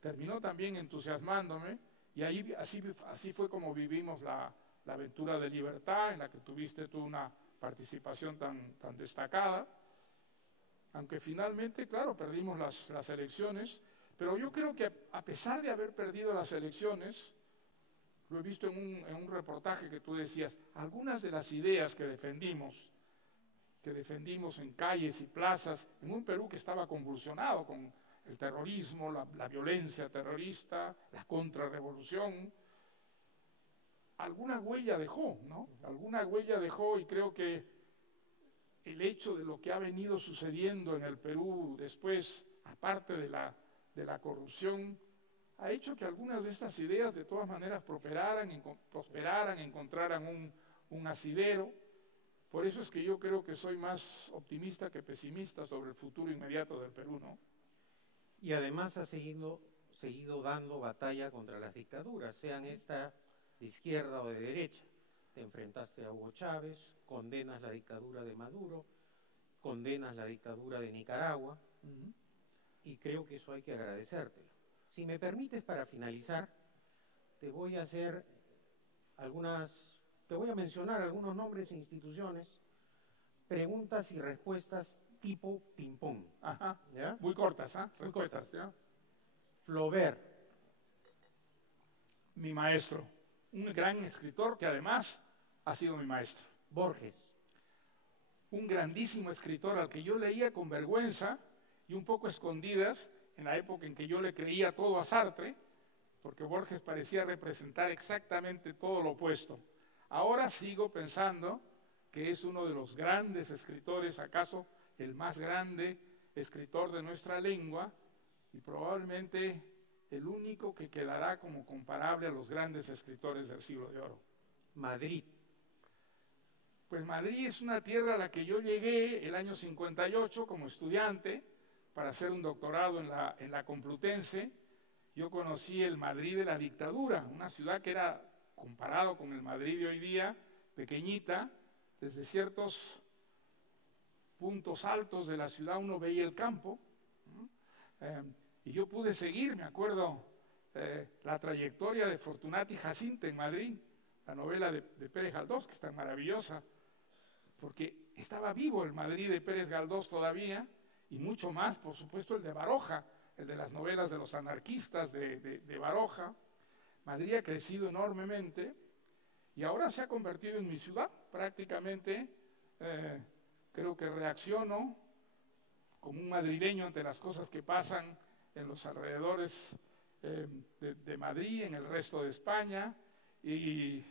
terminó también entusiasmándome. Y ahí así fue como vivimos la aventura de Libertad, en la que tuviste tú una participación tan destacada, aunque finalmente, claro, perdimos las elecciones, pero yo creo que a pesar de haber perdido las elecciones, lo he visto en un reportaje que tú decías, algunas de las ideas que defendimos en calles y plazas, en un Perú que estaba convulsionado con el terrorismo, la violencia terrorista, la contrarrevolución, alguna huella dejó, ¿no? Alguna huella dejó, y creo que el hecho de lo que ha venido sucediendo en el Perú después, aparte de la corrupción, ha hecho que algunas de estas ideas de todas maneras prosperaran, encontraran un asidero, Por eso es que yo creo que soy más optimista que pesimista sobre el futuro inmediato del Perú, ¿no? Y además ha seguido dando batalla contra las dictaduras, sean estas de izquierda o de derecha. Te enfrentaste a Hugo Chávez, condenas la dictadura de Maduro, condenas la dictadura de Nicaragua, y creo que eso hay que agradecértelo. Si me permites, para finalizar, te voy a mencionar algunos nombres e instituciones, preguntas y respuestas tipo ping-pong. Ajá. ¿Ya? Muy cortas, ¿ah? Muy Respuestas, cortas. ¿ya? Flaubert, Mi maestro, un gran escritor que además ha sido mi maestro. Borges, Un grandísimo escritor al que yo leía con vergüenza y un poco escondidas en la época en que yo le creía todo a Sartre, porque Borges parecía representar exactamente todo lo opuesto. Ahora sigo pensando que es uno de los grandes escritores, acaso el más grande escritor de nuestra lengua, y probablemente el único que quedará como comparable a los grandes escritores del siglo de oro. Madrid, Pues Madrid es una tierra a la que yo llegué el año 58 como estudiante para hacer un doctorado en la Complutense. Yo conocí el Madrid de la dictadura, una ciudad que era, comparado con el Madrid de hoy día, pequeñita. Desde ciertos puntos altos de la ciudad uno veía el campo, ¿no? Y yo pude seguir, me acuerdo, la trayectoria de Fortunati Jacinta en Madrid, la novela de Pérez Galdós, que es tan maravillosa, porque estaba vivo el Madrid de Pérez Galdós todavía, y mucho más, por supuesto, el de Baroja, el de las novelas de los anarquistas de Baroja. Madrid ha crecido enormemente y ahora se ha convertido en mi ciudad. Prácticamente creo que reacciono como un madrileño ante las cosas que pasan en los alrededores de Madrid, en el resto de España, y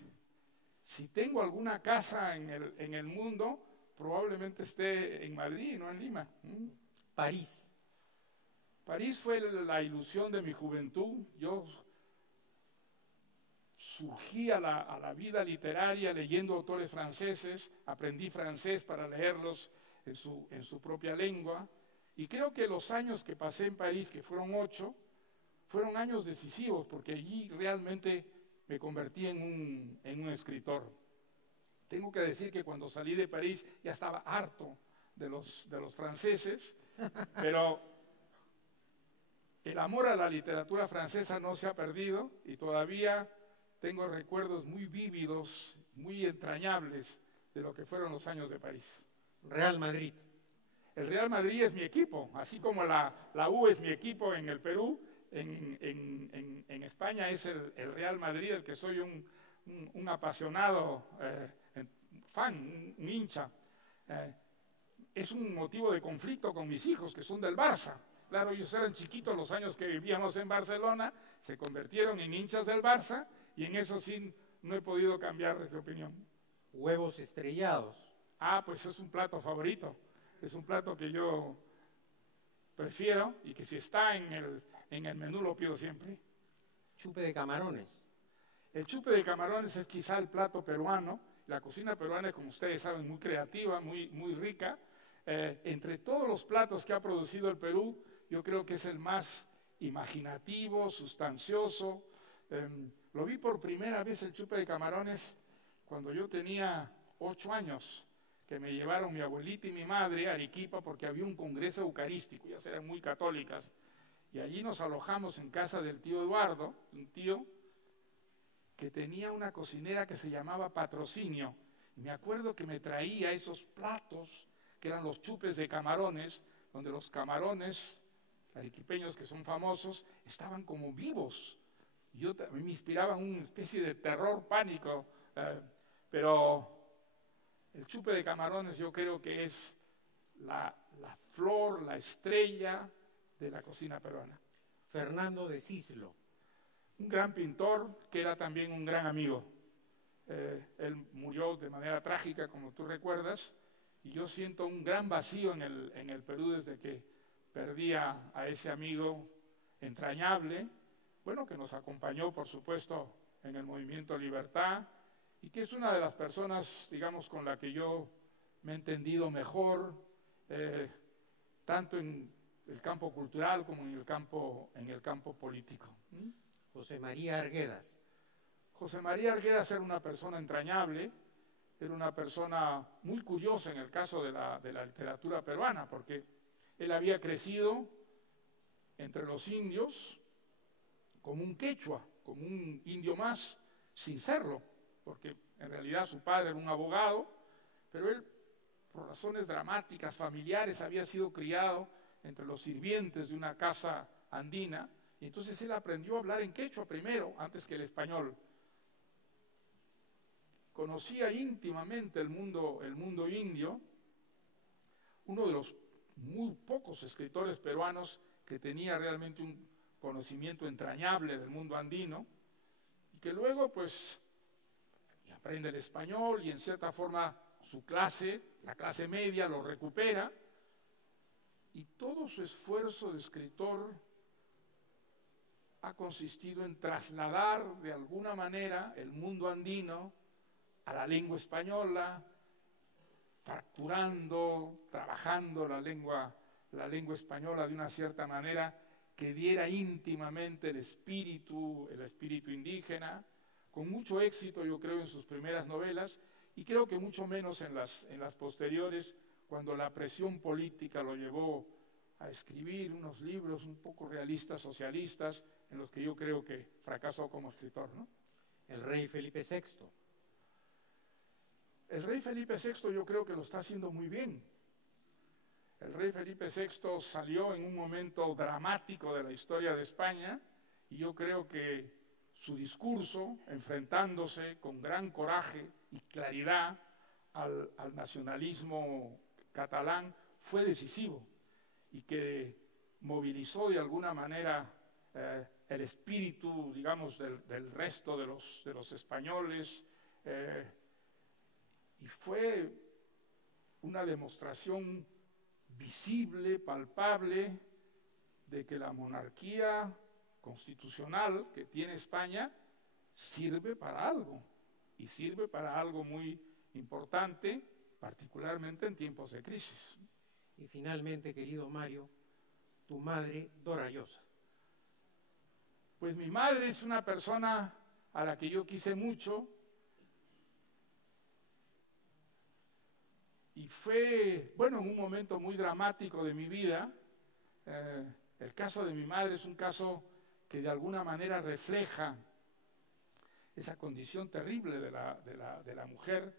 si tengo alguna casa en el mundo, probablemente esté en Madrid, no en Lima. París, París fue la ilusión de mi juventud. Yo surgí a la vida literaria leyendo autores franceses, aprendí francés para leerlos en su propia lengua, y creo que los años que pasé en París, que fueron 8, fueron años decisivos, porque allí realmente me convertí en un escritor. Tengo que decir que cuando salí de París ya estaba harto de los franceses, pero el amor a la literatura francesa no se ha perdido y todavía tengo recuerdos muy vívidos, muy entrañables de lo que fueron los años de París. Real Madrid, El Real Madrid es mi equipo, así como la U es mi equipo en el Perú, en España es el Real Madrid, el que soy un apasionado fan, un hincha. Es un motivo de conflicto con mis hijos, que son del Barça. Claro, ellos eran chiquitos los años que vivíamos en Barcelona, se convirtieron en hinchas del Barça, y en eso sí no he podido cambiar de opinión. huevos estrellados, Pues es un plato favorito. Es un plato que yo prefiero y que si está en el menú lo pido siempre. chupe de camarones, El chupe de camarones es quizá el plato peruano. La cocina peruana, como ustedes saben, muy creativa, muy rica. Entre todos los platos que ha producido el Perú, yo creo que es el más imaginativo, sustancioso. Lo vi por primera vez el chupe de camarones cuando yo tenía 8 años, que me llevaron mi abuelita y mi madre a Arequipa porque había un congreso eucarístico, ya eran muy católicas, y allí nos alojamos en casa del tío Eduardo, un tío que tenía una cocinera que se llamaba Patrocinio. Y me acuerdo que me traía esos platos que eran los chupes de camarones, donde los camarones arequipeños, que son famosos, estaban como vivos. A mí me inspiraba una especie de terror, pánico, pero el chupe de camarones yo creo que es la flor, la estrella de la cocina peruana. Fernando de Cislo, Un gran pintor que era también un gran amigo. Él murió de manera trágica, como tú recuerdas, y yo siento un gran vacío en el Perú desde que perdí a ese amigo entrañable, bueno, que nos acompañó, por supuesto, en el movimiento Libertad, y que es una de las personas, digamos, con la que yo me he entendido mejor, tanto en el campo cultural como en el campo político. José María Arguedas. José María Arguedas era una persona entrañable, era una persona muy curiosa en el caso de la literatura peruana, porque él había crecido entre los indios como un quechua, como un indio más, sin serlo, porque en realidad su padre era un abogado, pero él, por razones dramáticas, familiares, había sido criado entre los sirvientes de una casa andina, y entonces él aprendió a hablar en quechua primero, antes que el español. Conocía íntimamente el mundo indio, uno de los muy pocos escritores peruanos que tenía realmente un conocimiento entrañable del mundo andino, y que luego pues aprende el español y en cierta forma su clase, la clase media, lo recupera, y todo su esfuerzo de escritor ha consistido en trasladar de alguna manera el mundo andino a la lengua española, fracturando, trabajando la lengua española de una cierta manera que diera íntimamente el espíritu indígena, con mucho éxito yo creo en sus primeras novelas y creo que mucho menos en las posteriores, cuando la presión política lo llevó a escribir unos libros un poco realistas, socialistas, en los que yo creo que fracasó como escritor, ¿no? El rey Felipe VI. El rey Felipe VI yo creo que lo está haciendo muy bien. El rey Felipe VI salió en un momento dramático de la historia de España y yo creo que su discurso, enfrentándose con gran coraje y claridad al nacionalismo catalán, fue decisivo y que movilizó de alguna manera el espíritu, digamos, del resto de los españoles, y fue una demostración visible, palpable, de que la monarquía constitucional que tiene España sirve para algo, y sirve para algo muy importante, particularmente en tiempos de crisis. Y finalmente, querido Mario, tu madre, Dora Llosa. Pues mi madre es una persona a la que yo quise mucho, y fue, bueno, en un momento muy dramático de mi vida. El caso de mi madre es un caso que de alguna manera refleja esa condición terrible de la mujer,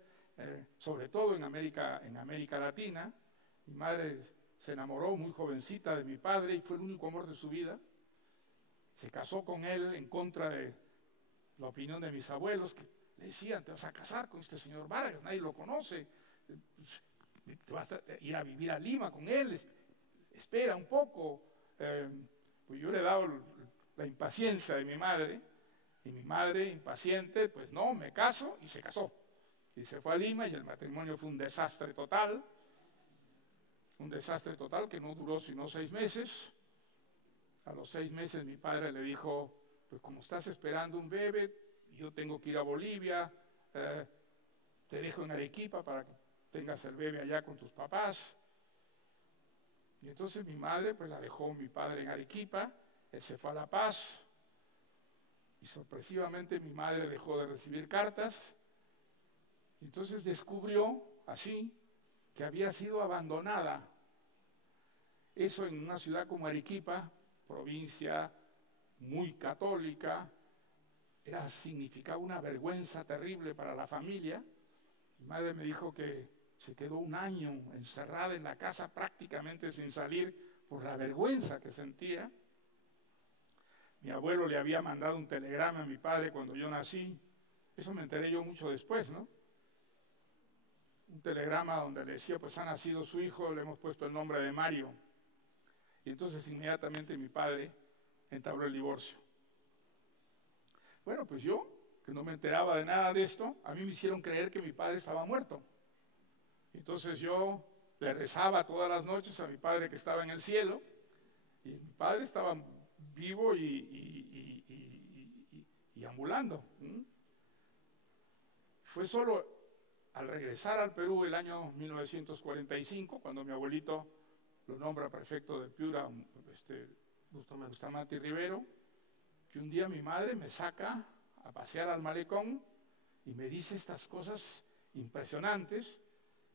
sobre todo en América Latina. Mi madre se enamoró muy jovencita de mi padre y fue el único amor de su vida. Se casó con él en contra de la opinión de mis abuelos, que le decían: te vas a casar con este señor Vargas, nadie lo conoce, te vas a ir a vivir a Lima con él, espera un poco. Pues yo le he dado la impaciencia de mi madre, y mi madre, impaciente, pues no, me caso, y se casó. Y se fue a Lima y el matrimonio fue un desastre total que no duró sino 6 meses. A los 6 meses mi padre le dijo: pues como estás esperando un bebé, yo tengo que ir a Bolivia, te dejo en Arequipa para que tengas el bebé allá con tus papás. Y entonces mi madre pues la dejó mi padre en Arequipa, él se fue a La Paz, y sorpresivamente mi madre dejó de recibir cartas, y entonces descubrió así que había sido abandonada. Eso en una ciudad como Arequipa, provincia muy católica, significaba una vergüenza terrible para la familia. Mi madre me dijo que se quedó 1 año encerrada en la casa prácticamente sin salir por la vergüenza que sentía. Mi abuelo le había mandado un telegrama a mi padre cuando yo nací, eso me enteré yo mucho después, ¿no? Un telegrama donde le decía: pues ha nacido su hijo, le hemos puesto el nombre de Mario. Y entonces inmediatamente mi padre entabló el divorcio. Bueno, pues yo, que no me enteraba de nada de esto, a mí me hicieron creer que mi padre estaba muerto. Entonces yo le rezaba todas las noches a mi padre que estaba en el cielo, y mi padre estaba vivo y ambulando. Fue solo al regresar al Perú el año 1945, cuando mi abuelito lo nombra prefecto de Piura, Bustamante y Rivero, que un día mi madre me saca a pasear al malecón y me dice estas cosas impresionantes,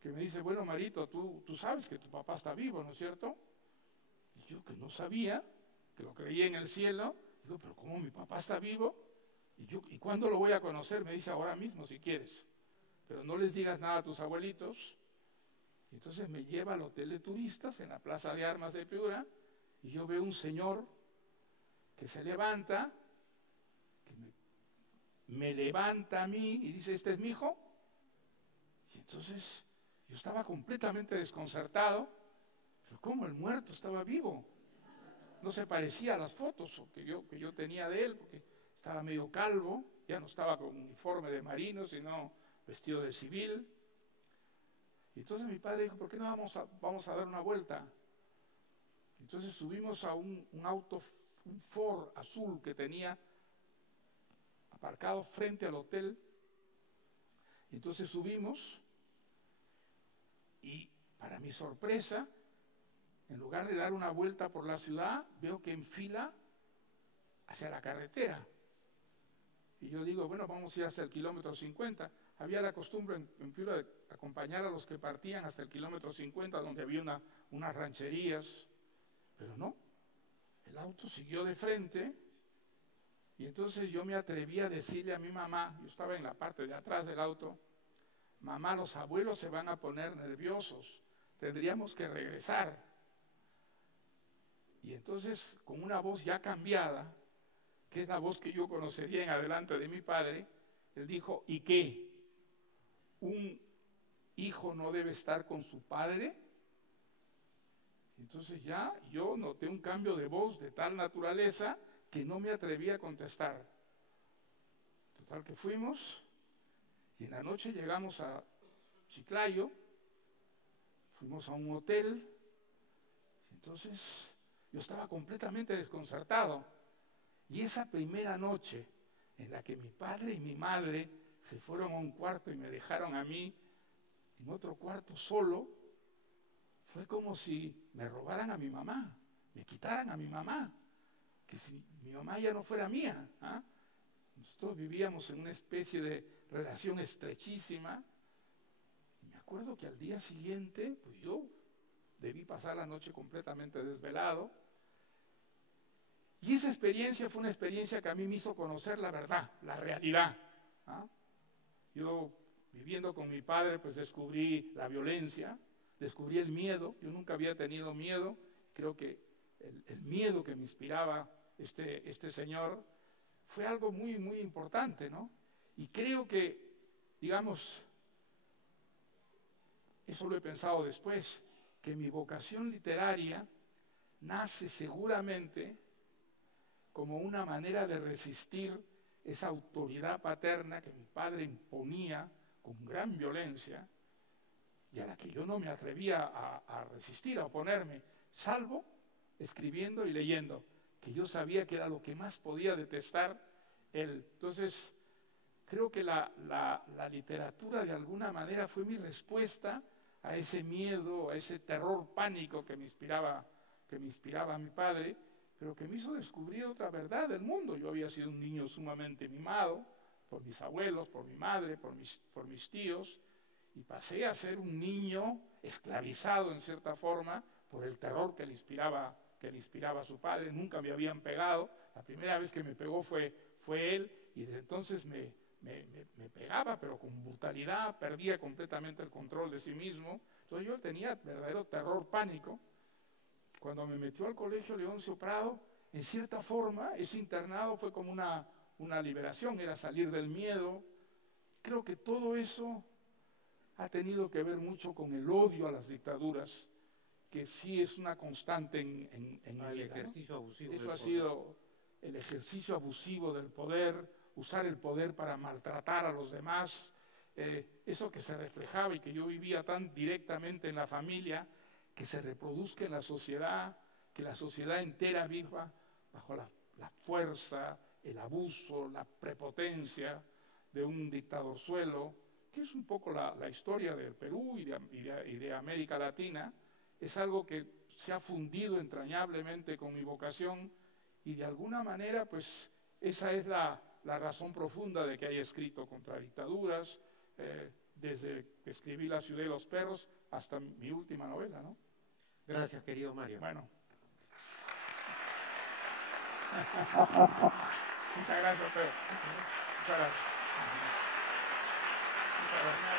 que me dice, bueno, Marito, tú sabes que tu papá está vivo, ¿no es cierto? Y yo, que no sabía, que lo creía en el cielo, digo, pero ¿cómo mi papá está vivo? ¿Y cuándo lo voy a conocer? Me dice, ahora mismo, si quieres. Pero no les digas nada a tus abuelitos. Y entonces me lleva al hotel de turistas en la Plaza de Armas de Piura, y yo veo un señor que se levanta, que me levanta a mí y dice, ¿este es mi hijo? Y entonces yo estaba completamente desconcertado, pero ¿cómo el muerto estaba vivo? No se parecía a las fotos que yo tenía de él, porque estaba medio calvo, ya no estaba con uniforme de marino, sino vestido de civil. Y entonces mi padre dijo, ¿por qué no vamos a dar una vuelta? Entonces subimos a un auto, un Ford azul que tenía aparcado frente al hotel. Entonces subimos y, para mi sorpresa, en lugar de dar una vuelta por la ciudad, veo que enfila hacia la carretera. Y yo digo, bueno, vamos a ir hasta el kilómetro 50. Había la costumbre en Piura de acompañar a los que partían hasta el kilómetro 50, donde había unas rancherías. Pero no, el auto siguió de frente, y entonces yo me atreví a decirle a mi mamá, yo estaba en la parte de atrás del auto, mamá, los abuelos se van a poner nerviosos, tendríamos que regresar. Y entonces, con una voz ya cambiada, que es la voz que yo conocería en adelante de mi padre, él dijo, ¿y qué? ¿Un hijo no debe estar con su padre? Entonces ya yo noté un cambio de voz de tal naturaleza que no me atreví a contestar. Total que fuimos, y en la noche llegamos a Chiclayo, fuimos a un hotel. Entonces yo estaba completamente desconcertado. Y esa primera noche en la que mi padre y mi madre se fueron a un cuarto y me dejaron a mí en otro cuarto solo, fue como si me robaran a mi mamá, me quitaran a mi mamá, que si mi mamá ya no fuera mía. ¿Ah? Nosotros vivíamos en una especie de relación estrechísima. Y me acuerdo que al día siguiente, pues yo debí pasar la noche completamente desvelado. Y esa experiencia fue una experiencia que a mí me hizo conocer la verdad, la realidad. ¿Ah? Yo, viviendo con mi padre, pues descubrí la violencia, descubrí el miedo. Yo nunca había tenido miedo. Creo que el miedo que me inspiraba este señor fue algo muy, muy importante, ¿no? Y creo que, digamos, eso lo he pensado después, que mi vocación literaria nace seguramente como una manera de resistir esa autoridad paterna que mi padre imponía con gran violencia, y a la que yo no me atrevía a resistir, a oponerme, salvo escribiendo y leyendo, que yo sabía que era lo que más podía detestar él. Entonces, creo que la literatura de alguna manera fue mi respuesta a ese miedo, a ese terror pánico que me inspiraba mi padre, pero que me hizo descubrir otra verdad del mundo. Yo había sido un niño sumamente mimado por mis abuelos, por mi madre, por mis tíos, y pasé a ser un niño esclavizado en cierta forma por el terror que le inspiraba a su padre. Nunca me habían pegado. La primera vez que me pegó fue él, y desde entonces me pegaba, pero con brutalidad, perdía completamente el control de sí mismo. Entonces yo tenía verdadero terror, pánico. Cuando me metió al colegio Leoncio Prado, en cierta forma, ese internado fue como una liberación, era salir del miedo. Creo que todo eso ha tenido que ver mucho con el odio a las dictaduras, que sí es una constante en el ejercicio abusivo. Eso ha sido el ejercicio abusivo del poder, usar el poder para maltratar a los demás, eso que se reflejaba y que yo vivía tan directamente en la familia, que se reproduzca en la sociedad, que la sociedad entera viva bajo la fuerza, el abuso, la prepotencia de un dictadorzuelo que es un poco la historia del Perú y de América Latina. Es algo que se ha fundido entrañablemente con mi vocación y de alguna manera, pues, esa es la razón profunda de que haya escrito contra dictaduras, desde que escribí La ciudad de los perros hasta mi última novela, ¿no? Gracias, querido Mario. Bueno. Muchas gracias, Pedro. Muchas gracias. Muchas gracias.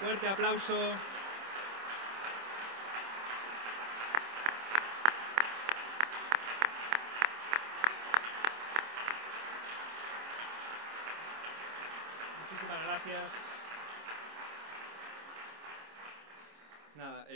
Fuerte aplauso. Muchísimas gracias. Nada,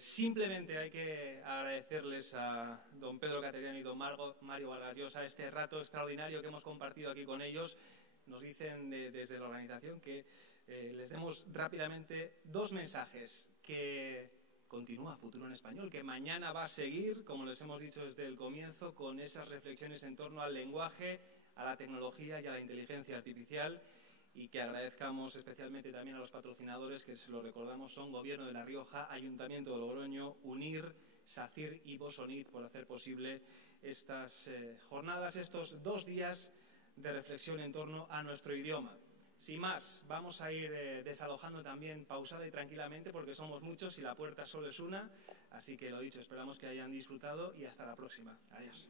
simplemente hay que agradecerles a don Pedro Cateriano y don Mario Vargas Llosa este rato extraordinario que hemos compartido aquí con ellos. Nos dicen desde la organización que les demos rápidamente dos mensajes: que continúa Futuro en Español, que mañana va a seguir, como les hemos dicho desde el comienzo, con esas reflexiones en torno al lenguaje, a la tecnología y a la inteligencia artificial, y que agradezcamos especialmente también a los patrocinadores, que se lo recordamos son Gobierno de La Rioja, Ayuntamiento de Logroño, UNIR, SACIR y Bosonit, por hacer posible estas jornadas, estos 2 días de reflexión en torno a nuestro idioma. Sin más, vamos a ir desalojando también pausada y tranquilamente, porque somos muchos y la puerta solo es una. Así que lo dicho, esperamos que hayan disfrutado y hasta la próxima. Adiós.